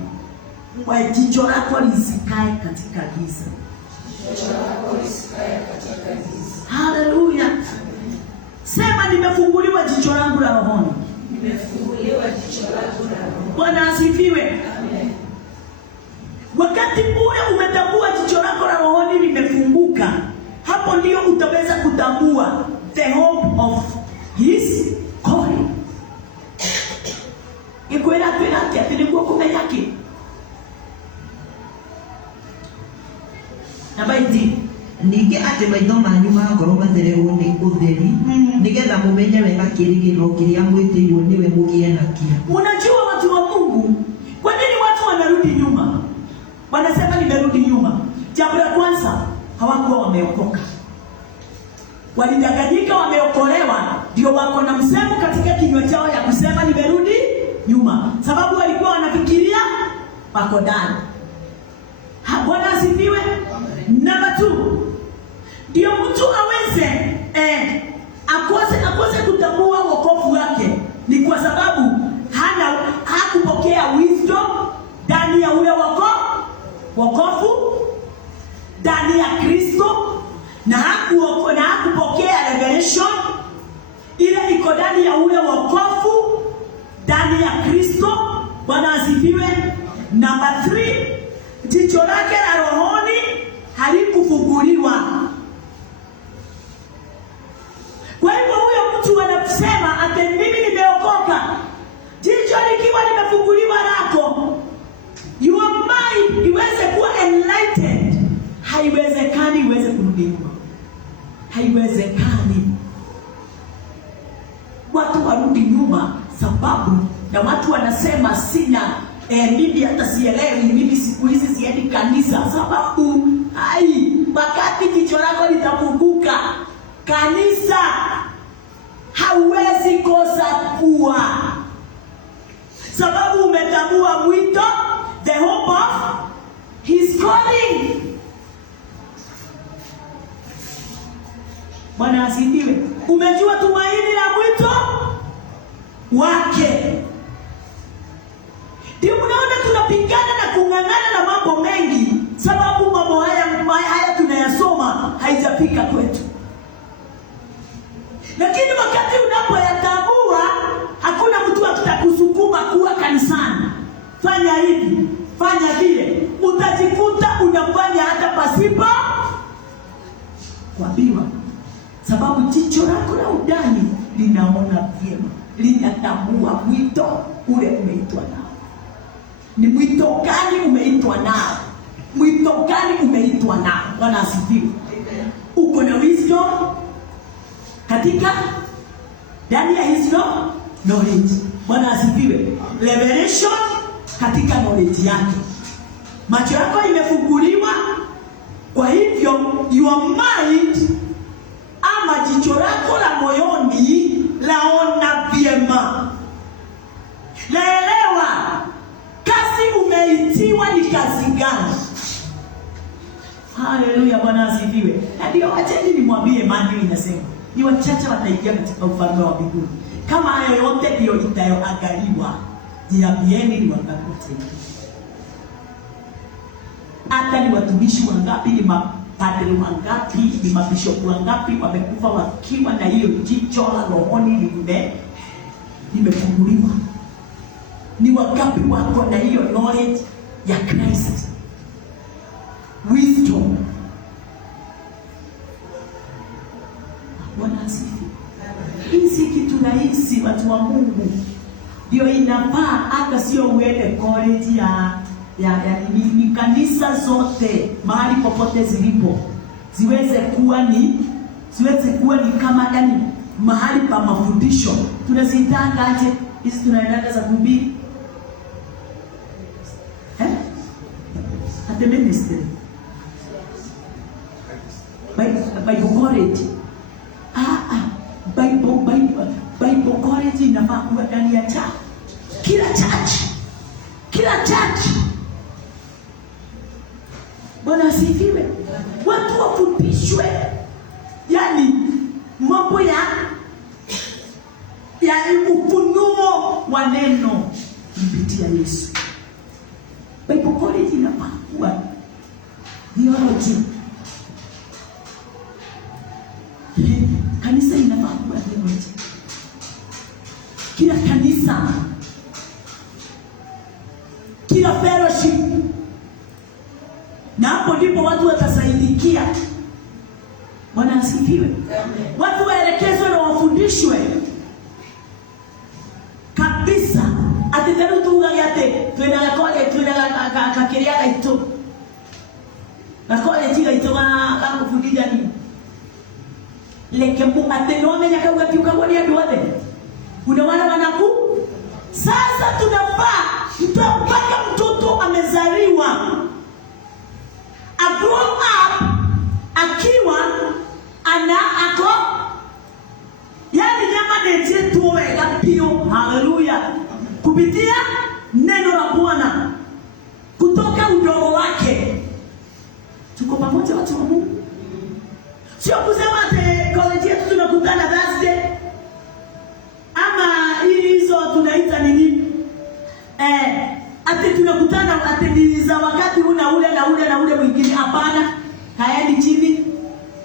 jicho lako lisikae katika giza. Jicho lako lisikae katika giza. Haleluya. Sema nimefunguliwa jicho langu la rohoni. Nimefunguliwa jicho langu la rohoni. Bwana asifiwe. Amen. Wakati ule umetambua jicho lako la rohoni limefunguka, hapo ndio utaweza kutambua the hope of his calling. Ikwela yake atilikuwa kumeyaki. Nabaiti nige ate maitho manyu magoro mathererwo ni utheri nigetha mumenye wega kirigiro kiria mwitiirwo niwe mugie nakia. Unajua watu wa Mungu, kwa nini watu wanarudi nyuma? Wanasema nimerudi nyuma. Jambo la kwanza, hawakuwa wameokoka. Walidanganyika wameokolewa, ndio wako na msemo katika kinywa chao ya kusema nimerudi nyuma, sababu walikuwa wanafikiria wako ndani. Bwana asifiwe. Namba 2, ndio mtu aweze akose kutambua wokovu wake ni kwa sababu hakupokea wisdom ndani ya ule wokovu ndani ya Kristo, na hakupokea revelation ile iko ndani ya ule wokovu ndani ya Kristo. Bwana asifiwe. Namba 3, jicho lake la rohoni halikufunguliwa. Kwa hivyo huyo mtu anasema ati mimi nimeokoka, jicho likiwa limefunguliwa lako, your mind iweze kuwa enlightened, haiwezekani iweze kurudi nyuma. Haiwezekani watu warudi nyuma, sababu na watu wanasema sina mimi hata sielewi, mimi siku hizi siendi kanisa, sababu wakati jicho lako litafunguka, kanisa hauwezi kosa kuwa, sababu umetambua mwito, the hope of his calling. Bwana asifiwe. Umejua tumaini la mwito wake. Ndio unaona tunapigana na kung'ang'ana na mambo mengi, sababu mambo haya tunayasoma haijafika kwetu. Lakini wakati unapoyatambua, hakuna mtu atakusukuma kuwa kanisani, fanya hivi, fanya vile. Utajikuta unafanya hata pasipo kuambiwa, sababu jicho lako la ndani linaona vyema, linatambua mwito ule umeitwa nao. Ni mwito gani umeitwa nao? Mwito gani umeitwa nao? Bwana asifiwe. Uko na wisdom katika ndani ya hizo knowledge. Bwana asifiwe. Revelation katika knowledge yake. Macho yako imefunguliwa, kwa hivyo your mind ama jicho lako la moyoni laona vyema. Naelewa kazi umeitiwa ni kazi gani. Haleluya, Bwana asifiwe. Ndio acheni nimwambie maandiko inasema ni wachache wataingia katika ufalme wa mbinguni. Kama hayo yote ndio itayoangaliwa, jiambieni ni wangapi wataingia. Hata ni watumishi wangapi, ni mapadri wangapi, ni mabishopu wangapi wamekufa wakiwa na hiyo jicho la rohoni limefunguliwa. Ni wangapi wako na hiyo knowledge ya Christ, wisdom. Bwana asifiwe. Hizi kitu rahisi watu wa Mungu, ndio inafaa hata sio uende college ni kanisa zote mahali popote zilipo ziweze kuwa ni kama mahali pa mafundisho. Tunazitaka aje hizi tunaendaga za kuhubiri at the ministry. Right? Bible college. Bible college inafaa kuwa ndani ya church. Kila church. Bwana asifiwe. Watu wafundishwe, yani mambo ya ufunuo wa neno kupitia Yesu. Bible college inafaa kuwa theology. Kanisa inafaa kuwa theology. Kila kanisa, kila fellowship, na hapo ndipo watu watasaidikia. Bwana asifiwe. Watu waelekezwe na wafundishwe kabisa. Atitero tuga yate twena kole twena kakiria gaito. Bakole tiga ito ga kufundisha ni. Leke mu ateno menya kauga kiuka wali aduade. Kuna wanaku. Sasa tunafaa mpaka mtoto amezaliwa, a grow up akiwa ako yani nyama nje tuwe kapio. Haleluya. Kupitia neno la Bwana kutoka udogo wake. Tuko pamoja watu wa Mungu? Sio kusema ate college yetu tunakutana Thursday ama hizo tunaita nini? Ate tunakutana ate ni za wakati na ule mwingine. Hapana. Haendi chini.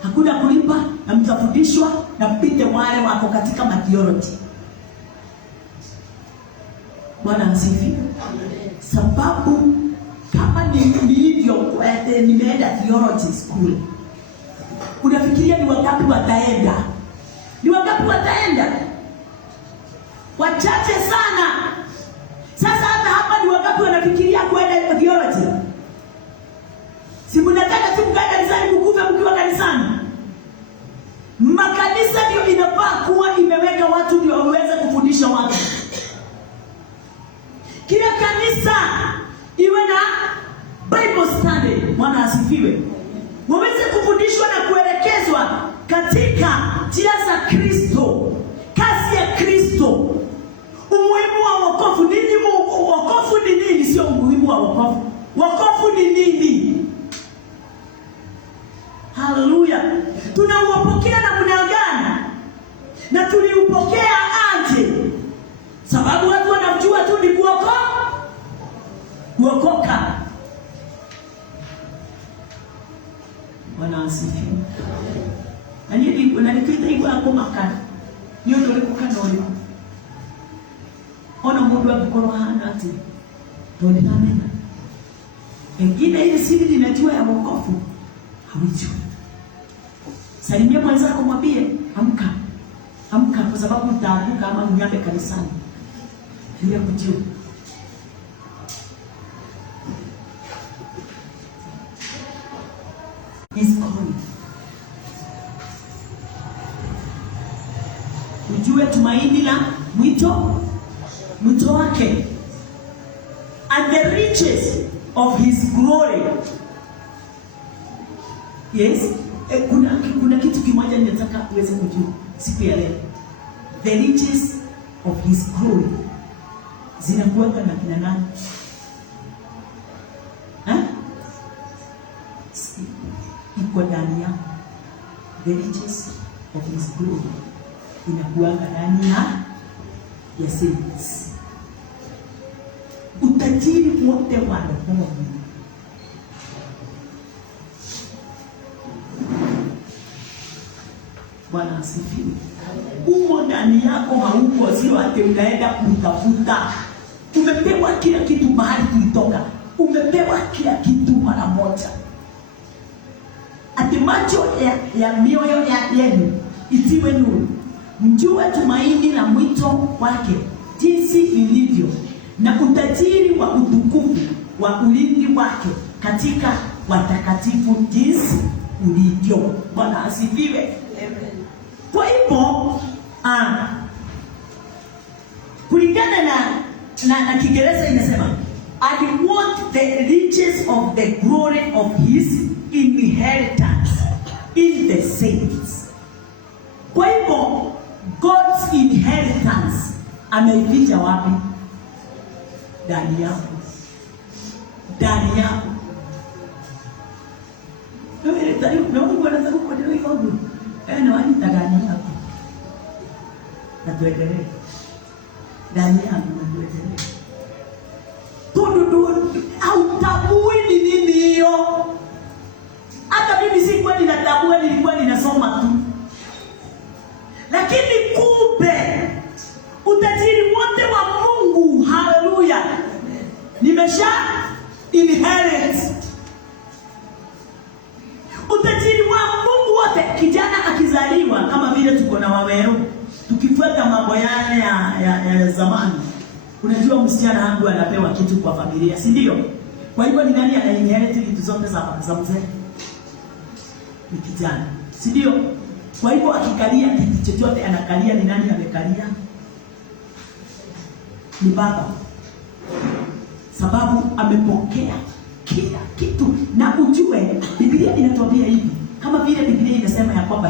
Hakuna kulipa na mtafundishwa na mpite wale wako katika theology. Bwana asifiwe. Sababu kama ni hivyo nimeenda theology school. Unafikiria ni wangapi wataenda? Ni wangapi wataenda? Wachache sana. Sasa hata hapa ni wangapi wanafikiria kwenda theology? Si mnataka tu mkae kanisani mkufe mkiwa kanisani? Makanisa ndio inafaa kuwa imeweka watu ndio waweze kufundisha watu. Kila kanisa iwe na Bible study. Bwana asifiwe. Waweze kufundishwa na kuelekezwa katika njia za Kristo, kazi ya Kristo, umuhimu wa wokovu. Nini wokovu ni nini? Sio umuhimu wa wokovu. Wokovu ni nini? Haleluya. Tunauopokea namna gani? Na tuliupokea aje? Sababu watu wanajua tu ni kuokoka. Bwana asifiwe. Ani unanikiita hivyo hapo makana. Hiyo ndio liko kanoni. Ona mundu akikoro hana ati. Ndio nani? Engine ile siri ninajua ya wokovu. Hawajui. Salimia mwenzako mwambie amka. Amka kwa sababu utaanguka ama mnyambe kanisani. Bila kujua. Is calling. Ujue tumaini la mwito wake and the riches of his glory. Yes, kuna kitu kimoja ninataka uweze kujua siku ya leo. The riches of his glory zinakuwa na kina nani? Iko ndani yako. The riches of his glory inakuwa ndani ya saints. Utajiri wote wa roho. Bwana asifiwe. Umo ndani yako, hauko sio ati unaenda kutafuta. Umepewa kila kitu mahali kulitoka. Umepewa kila kitu mara moja. Ati macho ya mioyo yenu itiwe nuru. Mjue tumaini la mwito wake jinsi ilivyo, na utajiri wa utukufu wa ulinzi wake katika watakatifu jinsi ulivyo. Bwana asifiwe. Kwa hivyo kulingana na Kiingereza inasema, and what the riches of the glory of his inheritance in the saints. Kwa hivyo God's inheritance ameificha wapi? Ndani yako. Ndani yako. Mungu anataka kuendelea hivyo. Na wani ndani yako. Na tuendelee. Ndani yako na tuendelee. Hautabui ni nini hiyo? Hata mimi sikuwa ninatabua, nilikuwa ninasoma tu. Lakini kumbe utajiri wote wa Mungu, haleluya, nimesha inherit. Utajiri wa Mungu wote. Kijana akizaliwa, kama vile tuko na Waweru, tukifuata mambo yale ya zamani, unajua msichana wangu anapewa kitu kwa familia, si ndio? Kwa hivyo ni nani ana inherit vitu zote za mzee? Ni kijana, si ndio? Kwa hivyo akikalia kitu chochote anakalia, ni nani amekalia? Ni baba. Sababu amepokea kila kitu. Na ujue Biblia inatuambia hivi, kama vile Biblia inasema ya kwamba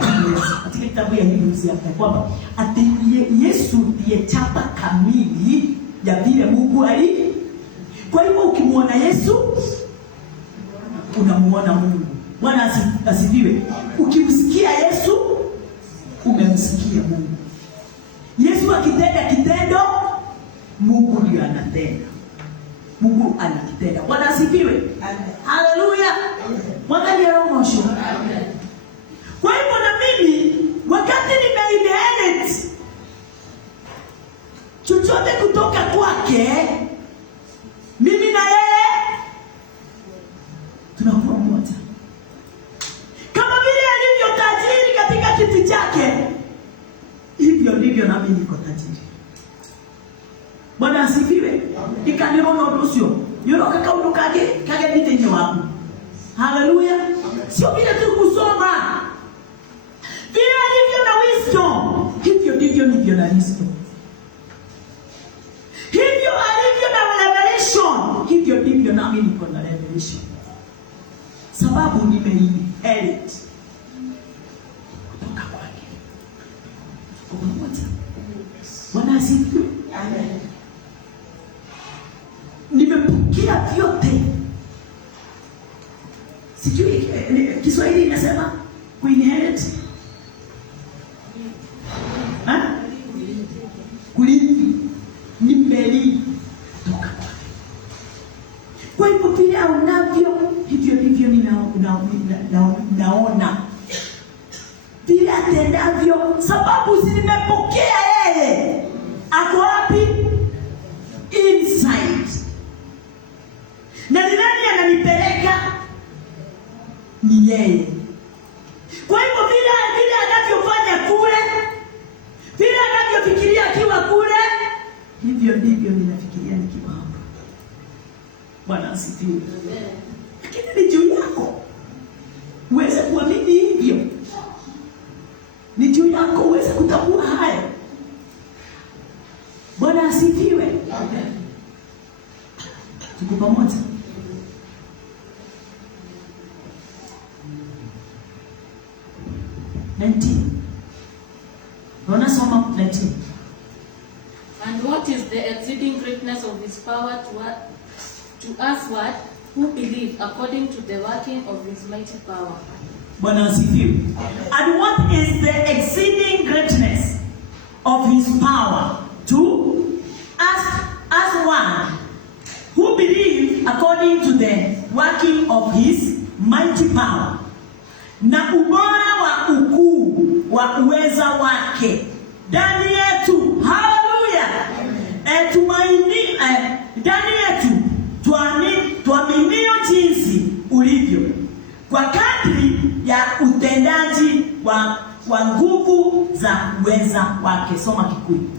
katika kitabu ya Hebrews ya kwamba ati Yesu ndiye chapa kamili ya vile Mungu ali. Kwa hivyo ukimwona Yesu unamuona Mungu. Bwana asifiwe. Ukimsikia Yesu umemsikia Mungu. Yesu akitenda kitendo, Mungu ndiye anatenda. Mungu anakitenda. Bwana asifiwe. Haleluya. Mwangalie roho mosho. Kwa hivyo na mimi wakati nina-inherit chochote kutoka kwake, mimi na yeye tunakuwa mmoja. Kama vile alivyo tajiri katika kiti chake, hivyo ndivyo na mimi niko tajiri. Bwana asifiwe. Ikanirona udusio. Yoroka kaundo kage nitenye wapu. Haleluya. Sio bila tu kusoma. Vile alivyo na wisdom, hivyo ndivyo nivyo na wisdom. Hivyo alivyo na revelation, hivyo ndivyo na mimi niko na revelation. Sababu nimeinherit kutoka kwake. Kwa pamoja. Bwana asifiwe. Amen. Nimepokea vyote. Sijui Kiswahili inasema kuinherit. Kurithi. Nimerithi kutoka kwake. Kwa hivyo vile unavyo, hivyo ndivyo naona. Vile atendavyo, sababu nimepokea yeye. Ako wapi? Inside. Na ni nani ananipeleka? Ni yeye. Kwa hivyo vile anavyofanya kule, vile anavyofikiria akiwa kule, hivyo ndivyo ninafikiria nikiwa hapa. Bwana asifiwe. Lakini ni juu yako uweze kuamini hivyo. Ni juu yako uweze kutambua haya. Bwana asifiwe. Amen. Tuko pamoja. Soma 19. And what is the exceeding greatness of his power to us what who believe according to the working of his mighty power? Bwana asifiwe. And what is the exceeding greatness of his power to us one who believe according to the working of his mighty power? Na ubora wa ukuu wa uweza wake ndani yetu. Haleluya. Tumaini ndani yetu tuaminio jinsi ulivyo kwa kadri ya utendaji wa nguvu za uweza wake. Soma Kikuyu.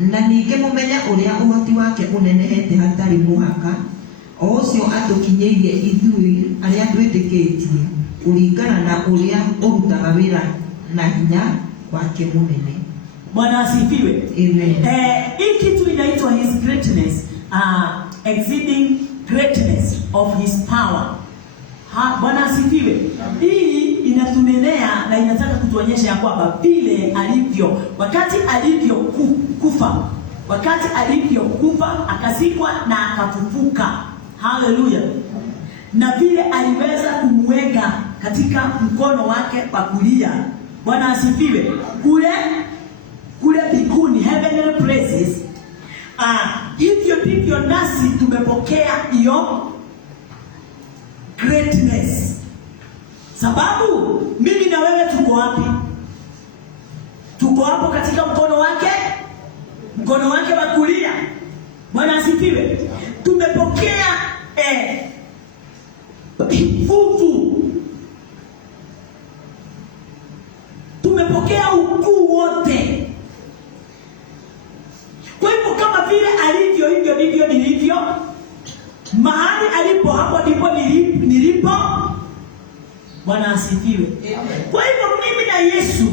Na ningĩ mũmenye ũrĩa ũhoti wake ũnenehete hatarĩ mũhaka, o ũcio atũkinyĩirie ithuĩ arĩa twĩtĩkĩtie kũringana na ũrĩa ũrutaga wĩra na hinya wake mũnene. Bwana asifiwe. Amen. Hii kitu inaitwa his greatness, exceeding greatness of his power. Bwana asifiwe. Hii inatunenea na inataka kutuonyesha ya kwamba vile alivyo wakati alivyokufa, wakati alivyokufa akazikwa na akafufuka. Haleluya. Na vile aliweza kumweka katika mkono wake wa kulia. Bwana asifiwe. Kule mbinguni, heavenly places. Hivyo ndivyo nasi tumepokea hiyo greatness. Sababu mimi na wewe tuko wapi? Tuko hapo katika mkono wake wa kulia. Bwana asifiwe. Tumepokea nguvu. Tumepokea ukuu wote. Kwa hivyo kama vile alivyo, hivyo ndivyo nilivyo. Mahali alipo, hapo ndipo nilipo. Bwana asifiwe. Kwa hivyo mimi na Yesu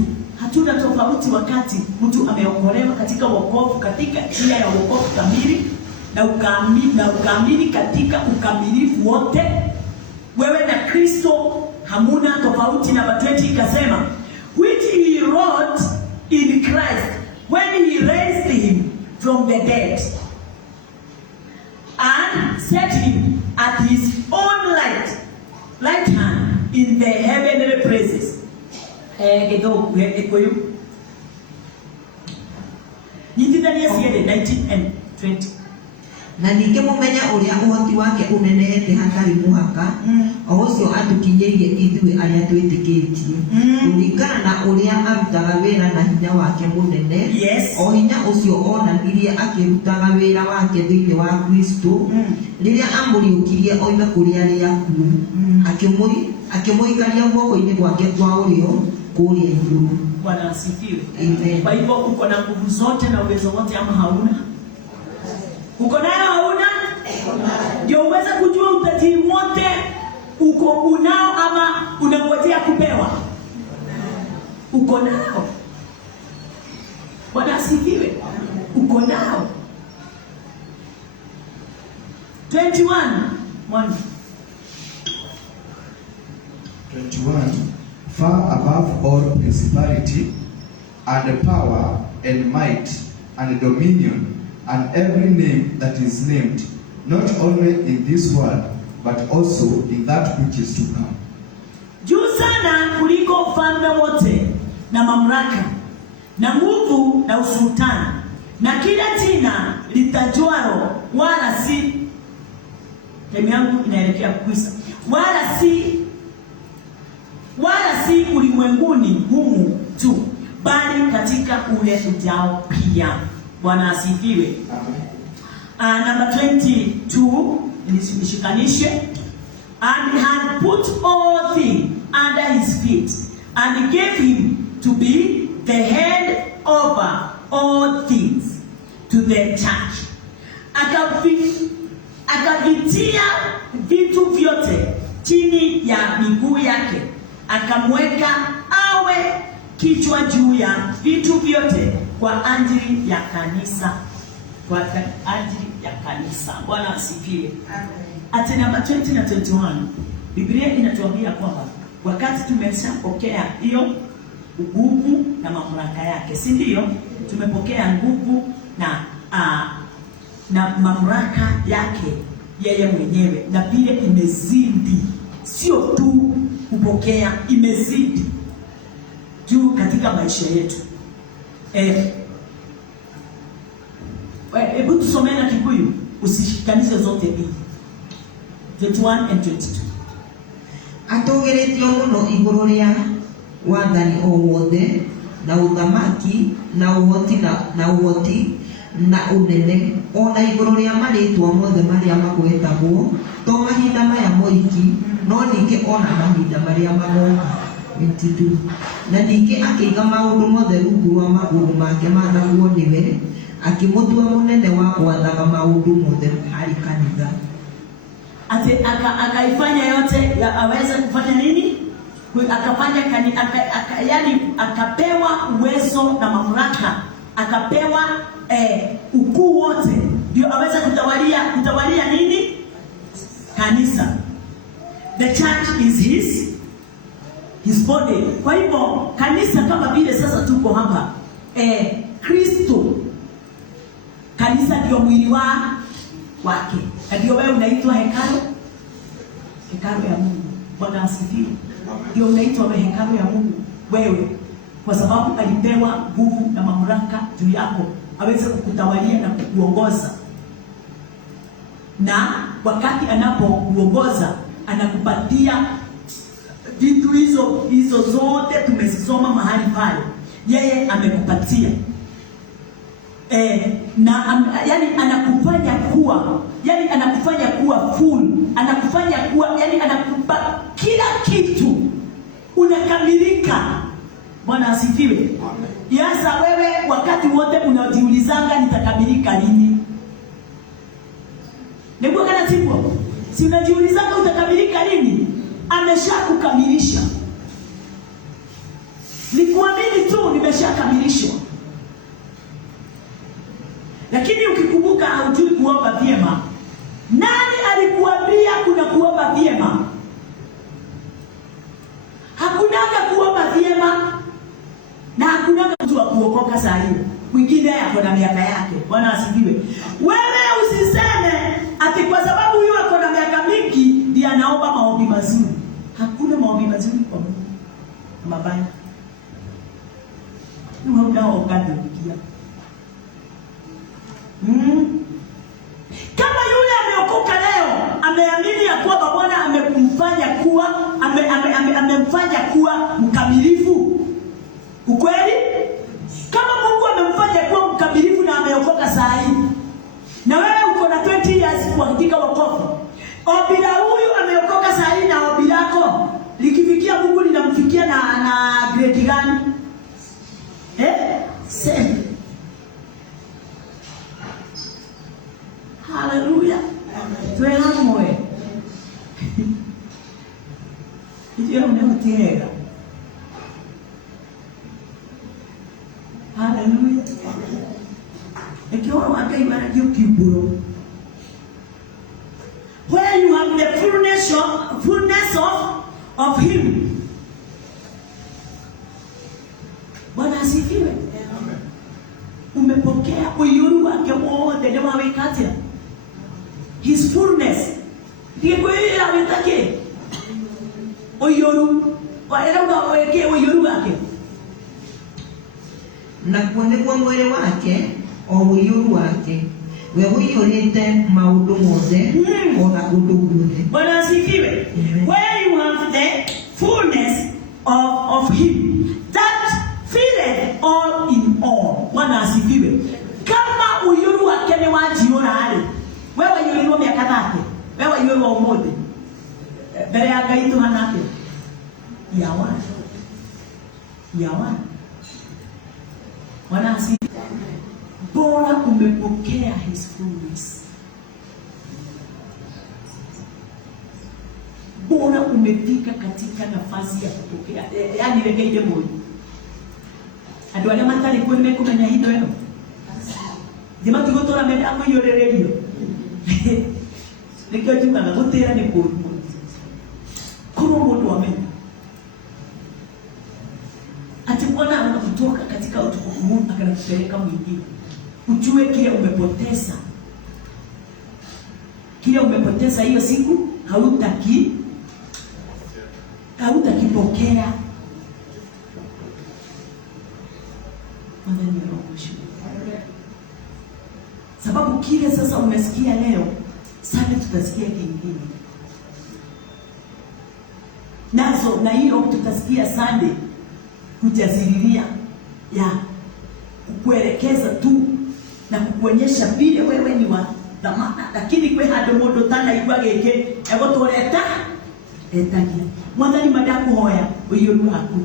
hatuna tofauti wakati mtu ameokolewa katika wokovu, katika njia ya wokovu kamili na ukaamini katika ukamilifu wote. Wewe na Kristo hamuna tofauti. Namba 20 ikasema, which he wrought in Christ when he raised him from the dead and set him at his own right hand in the heavenly places. Nitidania siede 19 and 20. Na ningĩ mũmenya ũrĩa ũhoti wake ũnenehete hatarĩ mũhaka, o ũcio atũkinyĩirie ithuĩ arĩa twĩtĩkĩtie, kũringana na ũrĩa arutaga wĩra na hinya wake mũnene. Yes. O hinya ũcio onanirie akĩrutaga wĩra wake thĩinĩ wa Kristo, rĩrĩa amũriũkirie oime kũrĩ arĩa akuũ, akĩmũikaria guoko-inĩ gwake kwa ũrĩo kũrĩa igũrũ. Bwana asifiwe. Amen. Kwa hivyo uko na nguvu zote na uwezo wote ama hauna? Uko nayo hauna? Ndio uweze kujua utajiri wote uko unao ama unangojea kupewa. Uko nao. Bwana asifiwe. Uko nao. 21 Far above all principality and power and might and dominion and every name that is named, not only in this world but also in that which is to come. Juu sana kuliko ufalme wote na mamlaka na nguvu na usultani na kila jina litajwalo, wala si demu yangu inaelekea kuisa, wala si ulimwenguni humu tu, bali katika ule ujao pia. Bwana asifiwe. Number 22 nishikanishe. And had put all things under his feet and gave him to be the head over all things to the church. Akavitia vitu vyote chini ya miguu yake, akamweka awe kichwa juu ya vitu vyote kwa ajili ya kanisa. Kwa ajili ya kanisa. Bwana asifiwe. Ati namba 20 na 21 Biblia inatuambia kwamba wakati tumeshapokea hiyo nguvu na mamlaka yake, si ndio? Tumepokea nguvu na mamlaka yake yeye mwenyewe, na vile imezidi, sio tu kupokea, imezidi juu katika maisha yetu. Hebu tusome na Kikuyu, usishikanishe zote mbili. 21 and 22. Atũgĩrĩtio mũno igũrũ rĩa wathani o wothe na ũthamaki na ũhoti na ũnene, ona igũrũ rĩa marĩtwa mothe marĩa magwetagwo, to mahinda maya moiki, no ningĩ ona mahinda marĩa magoka. 22. Na ningĩ akĩiga maũndũ mothe rungu rwa magũrũ make maathagwo nĩwe, akĩmũtua mũnene wa gwathaga maũndũ mothe harĩ kanitha. Ati akaifanya yote ya aweze kufanya nini? Akafanya yani akapewa uwezo na mamlaka, akapewa ukuu wote ndio aweze kutawalia nini? Kanisa. The The church is his body. Kwa hivyo kanisa kama vile sasa tuko hapa, Kristo, kanisa ndio mwili wake. Ndio wewe unaitwa hekalu ya Mungu. Bwana asifiwe. Ndio unaitwa hekalu ya Mungu wewe, kwa sababu alipewa nguvu na mamlaka juu yako aweze kukutawalia na kukuongoza. Na wakati anapokuongoza anakupatia vitu hizo zote tumezisoma mahali pale. Yeye amekupatia yani anakufanya kuwa full, anakufanya kuwa, yani anakupa kila kitu, unakamilika. Bwana asifiwe. Yasa wewe wakati wote unajiulizanga nitakamilika lini? Ndio kana sipo. Si unajiulizanga utakamilika lini? Ameshakukamilisha. Nikuamini tu nimeshakamilishwa. Lakini ukikumbuka hujui kuomba vyema. Nani alikuambia kuna kuomba vyema? Hakunaga kuomba vyema na hakunaga mtu wa kuokoka saa hiyo. Mwingine yako na miaka yake. Bwana asifiwe. Wewe usiseme ati kwa sababu huyu ako na miaka mingi ndiye anaomba maombi mazuri. Hakuna maombi mazuri kwa Mungu. Mabaya. Ni unao ugado kia. Kama yule ameokoka leo, ameamini ya kuwa Bwana amemfanya kuwa mkamilifu. Ukweli? Kama Mungu amemfanya kuwa mkamilifu na ameokoka saa hii, na wewe uko na 20 years kuhakika wokovu, obila huyu ameokoka saa hii na obila lako likifikia Mungu linamfikia na grade gani? Same. Hallelujah. Tuwe hamwe. Ndio mnaotiega. Hallelujah. Ikiwa wake imara ndio kiburo. Where you have the fullness of him. Bwana asifiwe. Amen. Umepokea uyuru wake wote ndio wawekatia. His fullness. Ndiye kwa hiyo awetake. Uyuru. Waera waweke uyuru wake. Na kuonekwa mwele wake o uyuru wake. We uyurite maundu mothe ona gundu guothe. Bwana asifiwe. Where you have the fullness of him that filleth all in all. Bwana asifiwe. Kama uyuru wake ni wajiona ali. Wewe yule miaka yake. Wewe yule wa umoja. Mbele ya Ngai hanake. Yawa. Bwana asifiwe. Bora umepokea his fullness. Bora umefika katika nafasi ya kupokea. Yaani regeje moyo. Ando wale matali kwa nimekumenya hido eno. Jema tugotora menda kwa hiyo radio. Nikiwa juma na gutera ni kwa. Kuna mtu ameni. Ati Bwana anakutoka katika utukufu Mungu akanakupeleka mwingine. Ujue kile umepoteza. Kile umepoteza hiyo siku hautakipokea. Sababu kile sasa umesikia leo, sasa tutasikia kingine. Nazo na hiyo tutasikia Sunday kujazililia ya kukuelekeza tu na kukuonyesha vile wewe ni wa dhamana, lakini kwe hado modo tana igwageke ego toreta etagia mwana ni madaku hoya uyuru haku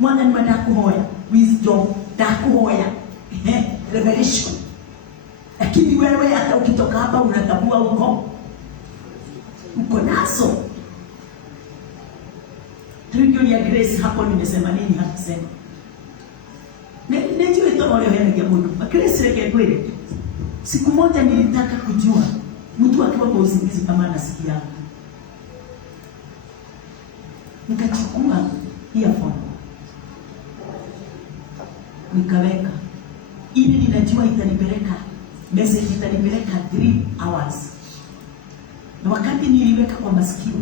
mwana ni madaku hoya wisdom daku hoya revelation, lakini wewe hata ukitoka hapa unatambua uko naso. Trigger ya grace hapo nimesema nini hakusema. Ndio ito wale wale mundu. Grace yake kweli. Siku moja nilitaka kujua mtu akiwa kwa usingizi kama anasikia. nikachukua earphone nikaweka, ili ninajua itanipeleka message, itanipeleka 3 hours. Na wakati niliweka kwa masikio,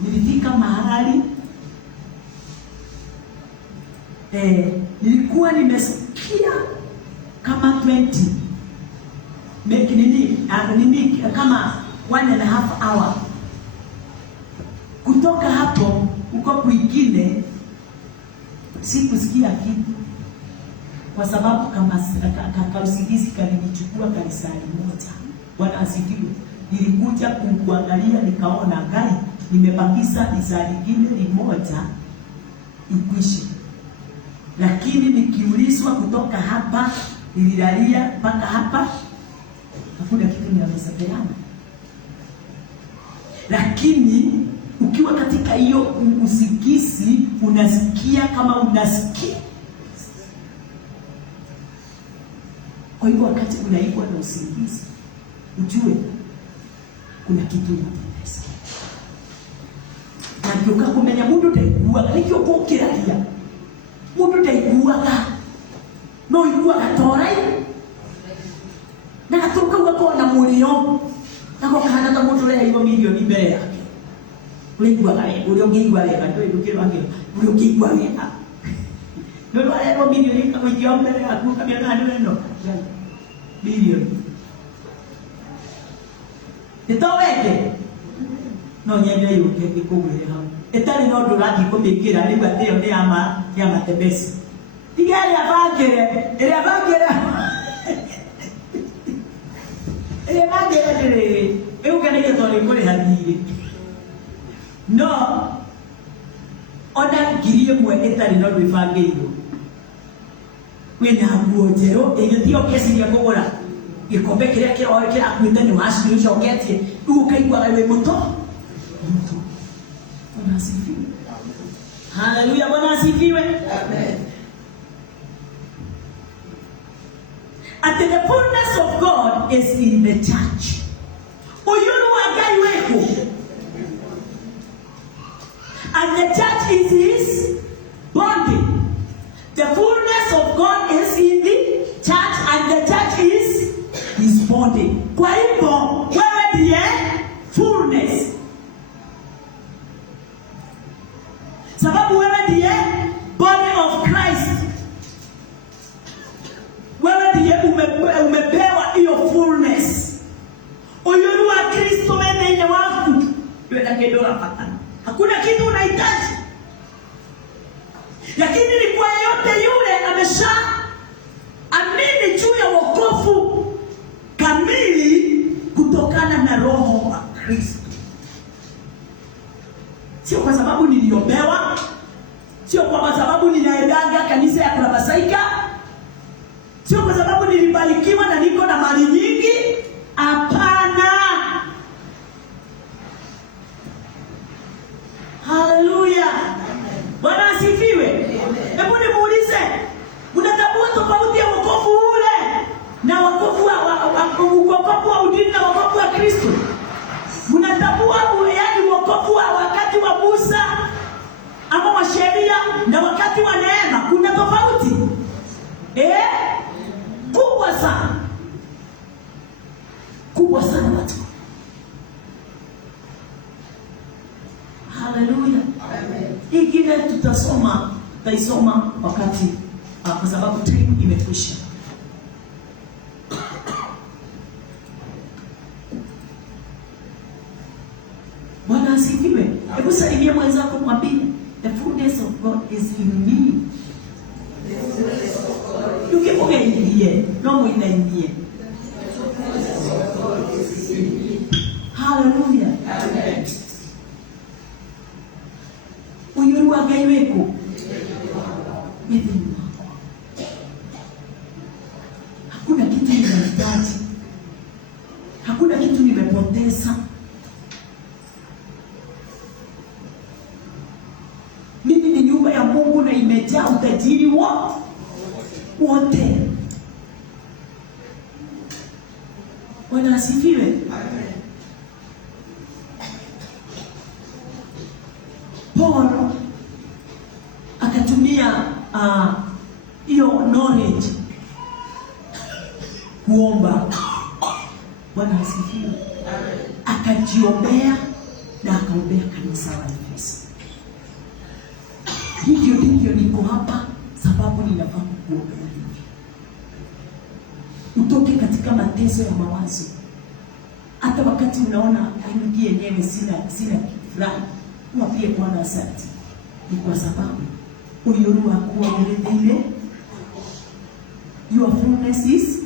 nilifika mahali nilikuwa nimesikia kama 20 nini kama 1.5 hour. Kutoka hapo uko kwingine sikusikia kitu, kwa sababu kama usingizi kalinichukua kanisani moja. Bwana asifiwe. Nilikuja kuangalia nikaona gari nimebakisha isa lingine limoja ikwishe, lakini nikiulizwa kutoka hapa nililalia mpaka hapa, hakuna kitu ninachosepeana. Lakini ukiwa katika hiyo usingizi unasikia kama unasikia. Kwa hivyo wakati unaikwa na usingizi, ujue kuna kitu unapoteza. Na ndio kumenya mundu ndaigua nikyo gukiraria mundu ndaiguaga no iguaga torai na gaturuka ugakona murio nako kahana ta mundu ria igo milioni mbere yake uriguaga uri ungiigua wega ndio ndukirwangira uri ungiigua wega ndio wale milioni kama ingio mbere yaku kamia nani weno milioni nitoweke no nyende yuke ikugwire hau etari no ndurathi kumikira riu atio ni ama ya matembesi igari abangire ndiri eukanike tori kuri hathiri no ona ngiri imwe etari no ndibangirwo wina nguo njeru igithio kesiria kugura gikombe kiria kiroe kirakuite ni waciri ucoketie riu ukaiguaga wi muto. Bwana asifiwe. Haleluya, Bwana asifiwe. Amen. And the fullness of God is in the church. Uyuru wa Ngai weko. And the church is his body. The fullness of God is in the church and the church is his body. Kwa hivyo wewe ndiye fullness. Sababu wewe ndiye body of Christ. Wewe ndiye umepewa hiyo fullness. Uyuru wa Kristo wewe ndiye wako. Wewe ndiye ndo unapata. Hakuna kitu unahitaji. Lakini ni kwa yote yule amesha amini juu ya wokovu kamili kutokana na roho wa Kristo. Sio kwa sababu niliombewa, sio kwa sababu ninaendaga kanisa ya Kurabasaika, sio kwa sababu nilibarikiwa na niko na mali nyingi. Hapana. Haleluya. Bwana asifiwe. Hebu nimuulize, unatambua tofauti ya wokovu ule na wokovu wa udini na wokovu wa Kristo? Mnatambua yaani wokovu wa wakati wa Musa ama wa sheria na wakati wa neema kuna tofauti? Kubwa sana. Kubwa sana watu. Haleluya. Amen. Ingine tutaisoma wakati kwa sababu time imekwisha. Bwana asifiwe. Hebu salimia mwenzako mwambie, the fullness of God is in me. The fullness of God. Ukimwambie no mwinaingie. Haleluya. Amen. Uyuru wa Ngai weko. Hakuna kitu ninahitaji. Hakuna kitu nimepoteza. Mimi ni nyumba ya Mungu na imejaa utajiri wote. Bwana asifiwe. Bwana asifiwe. Akajiombea na akaombea kanisa la Efeso. Hivyo ndivyo niko hapa, sababu ninafaa kuombea hivi. Utoke katika mateso ya mawazo. Hata wakati unaona aingie yenyewe sina fulani, mwambie Bwana asante. Ni kwa sababu uyoru akuwa ile your fullness is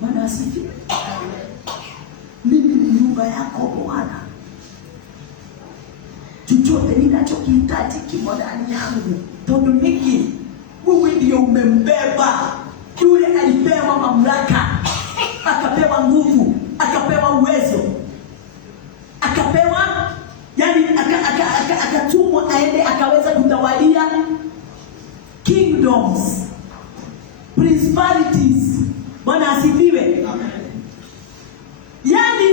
Bwana asifiwe. Mimi ni nyumba yako Bwana. Chochote ninachokihitaji kimo ndani yangu. Tondu niki wewe ndio umembeba. Yule alipewa mamlaka, akapewa nguvu, akapewa uwezo, akapewa akatumwa aende akaweza kutawalia kingdoms, principalities. Bwana asifiwe. Yani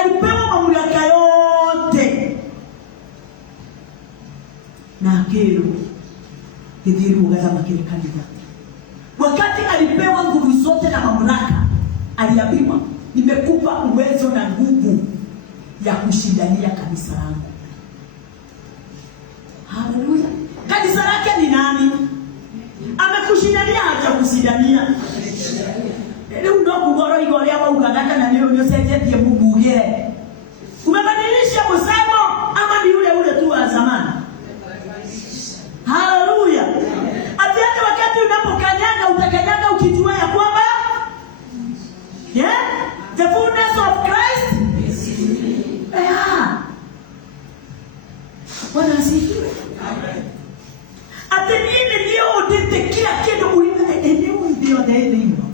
alipewa mamlaka yote. Na kero kidhiru gazama kile kanisa. Wakati alipewa nguvu zote na mamlaka, aliambiwa nimekupa uwezo na nguvu ya kushindania kanisa langu. Haleluya. Kanisa lake ni nani? Amekushindania hajakushindania. Leo unakugoro igore ama ugadaka na leo nyosejetie Mungu ugere. Umebadilisha msemo ama ni ule tu wa zamani? Haleluya. Hata wakati unapokanyaga utakanyaga ukijua ya kwamba the fullness of Christ is in me. Bwana asifiwe. Hata mimi ndio udete kila kitu eneo ndio ndio.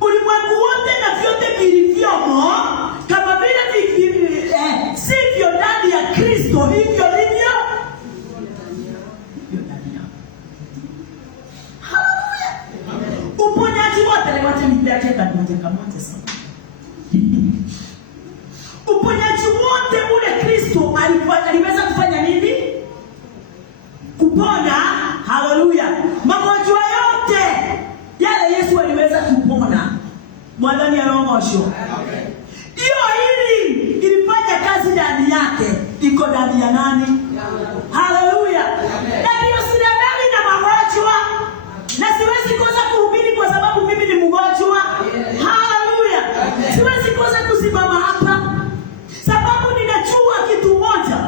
Ulimwengu wote na vyote vilivyomo kama vile sivyo ndani ya Kristo, hivyo ndivyo ndani yako. Haleluya. Uponyaji wote wote ni ndani kamoja sana. Uponyaji wote ule Kristo aliweza kufanya nini? Kupona. Haleluya. Magonjwa yote yale Yesu aliweza kupona. Mwadhani ya roho osho. Hiyo hili ilifanya kazi ndani yake. Iko ndani ya nani? Haleluya. Na hiyo sidangani na magonjwa. Na siwezi kosa kuhubiri kwa sababu mimi ni mgonjwa. Haleluya. Siwezi kosa kusimama hapa sababu ninajua kitu moja.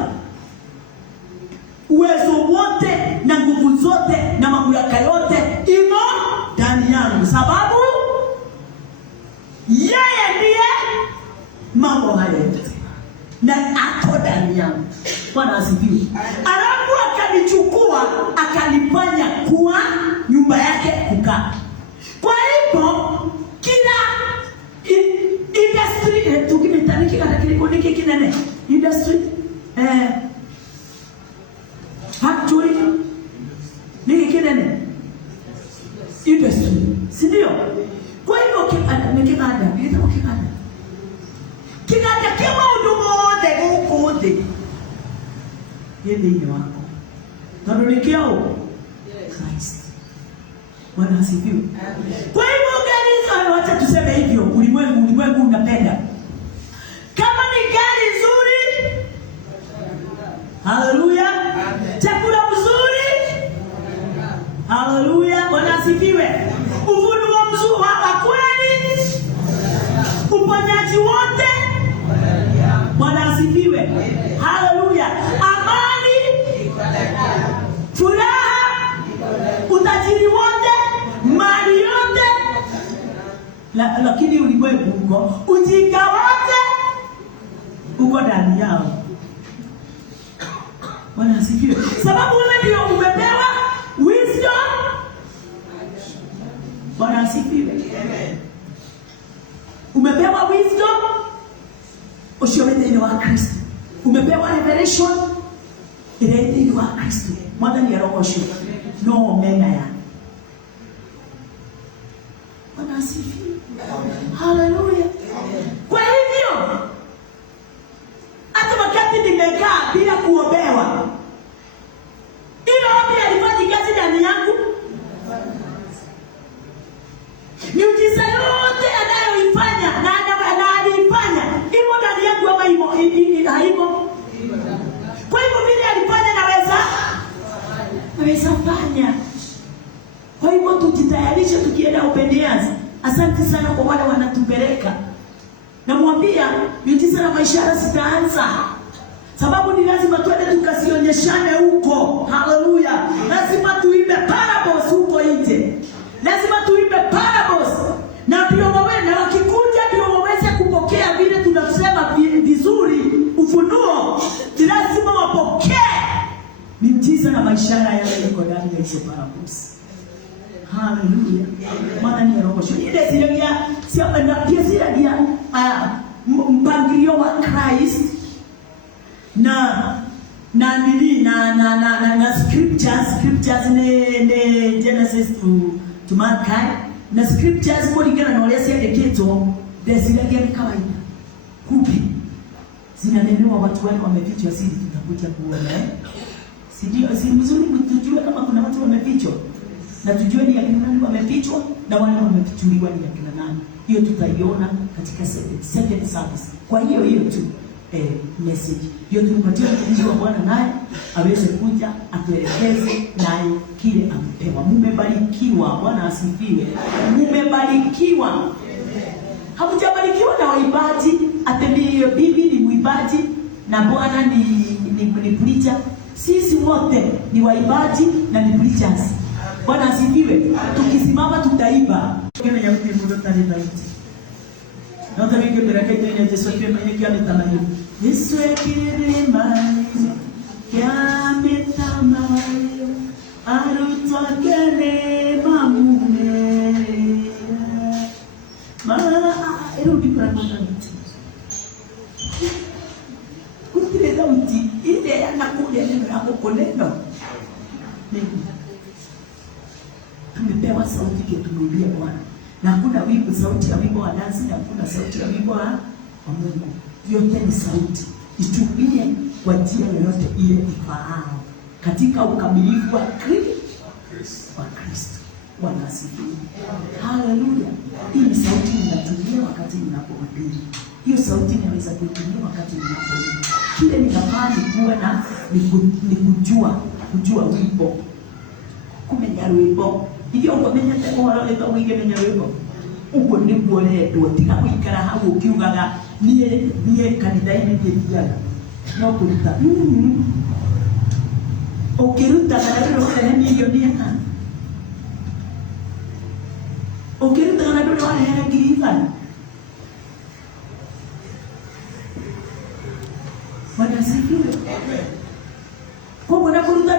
Uwezo wote na nguvu zote na mamlaka yote imo ndani yangu, sababu yeye ndiye mambo haya yote na ako ndani yangu. Bwana asifiwe. Alafu akanichukua akanifanya kuwa nyumba yake kukaa. Kwa hivyo kila industry tukimetaniki kata kilikoniki kinene industry factory nini kinene industry, si ndio? Kwa hivyo kiganda kama huduma wote yeye ni wako tarudikiao Christ. Bwana asifiwe. Kwa hivyo gari hizo, wacha tuseme hivyo, ulimwengu unapenda kama ni gari nzuri. Haleluya. Chakula mzuri. Haleluya. Bwana asifiwe. Ufunuo mzuri wa kweli. Uponyaji wote. Bwana asifiwe. Haleluya. Amani, furaha, utajiri wote, mali yote. Lakini ulimwengu uko ujinga wote uko ndani yao. Bwana asifiwe. Sababu wewe ndio umepewa wisdom. Bwana asifiwe. Amen. Umepewa wisdom. Usiowete ile wa Kristo. Umepewa revelation. Ile wa Kristo. Mwadhani ya roho shu. No omega ya. Bwana asifiwe. Hallelujah. Kwa hivyo hata wakati nimekaa bila kuombewa, ile ombi alifanya kazi ndani yangu. Miujiza Aweza fanya. Kwa hivyo tujitayarishe tukienda upendeazi. Asante sana kwa wale wanatupeleka. Namwambia miujiza na maishara zitaanza. Sababu ni lazima twende tukasionyeshane huko. Haleluya. Lazima tuimbe parables huko nje. Lazima tuimbe parables. Na ndio na wakikuja ndio waweze kupokea vile tunasema vizuri ufunuo. Lazima wapokee miujiza na maishara yale yako ndani ya hizo parables. Haleluya. Maana ni roho shule. Ile zile sio na pia zile mpangilio wa Christ na scriptures ne Genesis to mankind na scriptures kulingana na wale siadeketo desilegea kawaida kupi zinanenewa watu wale wamefichwa siri tutakuja kuona si mzuri tujue kama kuna watu wamefichwa na tujue ni akina nani wamefichwa na wale wamefichuliwa ni akina nani. Hiyo tutaiona katika second service. Kwa hiyo tu message hiyo tumpatie mtumishi wa Bwana naye aweze kuja atuelekeze naye kile amepewa. Mmebarikiwa. Bwana asifiwe. Mmebarikiwa. Hamjabarikiwa na waimbaji, atembee bibi ni muimbaji na Bwana ni preacher. Sisi wote ni waimbaji na ni preachers. Bwana asifiwe. Tukisimama tutaimba. Kile ya mtu mmoja tani. Na hata wiki bila kitu ni Yesu akiwa ametamani. Yesu akirema yametamani arutwakene mamume erudi kwa mwanadamu. Kutile sauti ile anakuja neno la kukolendo. Tumepewa sauti yetu tumwambie Bwana. Na hakuna wimbo sauti ya wimbo wa dansi na hakuna sauti ya wimbo wa Mungu. Yote ni sauti. Itumie kwa njia yoyote ile ifaao katika ukamilifu wa Kristo. Bwana asifiwe. Haleluya. Hii sauti ninatumia wakati ninapohubiri. Hiyo sauti inaweza kutumia wakati ninapohubiri. Kile ninafanya kuwa na ni kujua wimbo. Kumenya wimbo. Hivyo umenya tekora leta wingi menya wimbo. Uko ndivyo leo tika kuikara hapo ukiugaga nie kanitha-ini ndiaga. No kuruta. Ukiruta kana ndio wale milioni kana. Ukiruta kana ndio wale hela gilivan. Bwana asifiwe. Kwa kuruta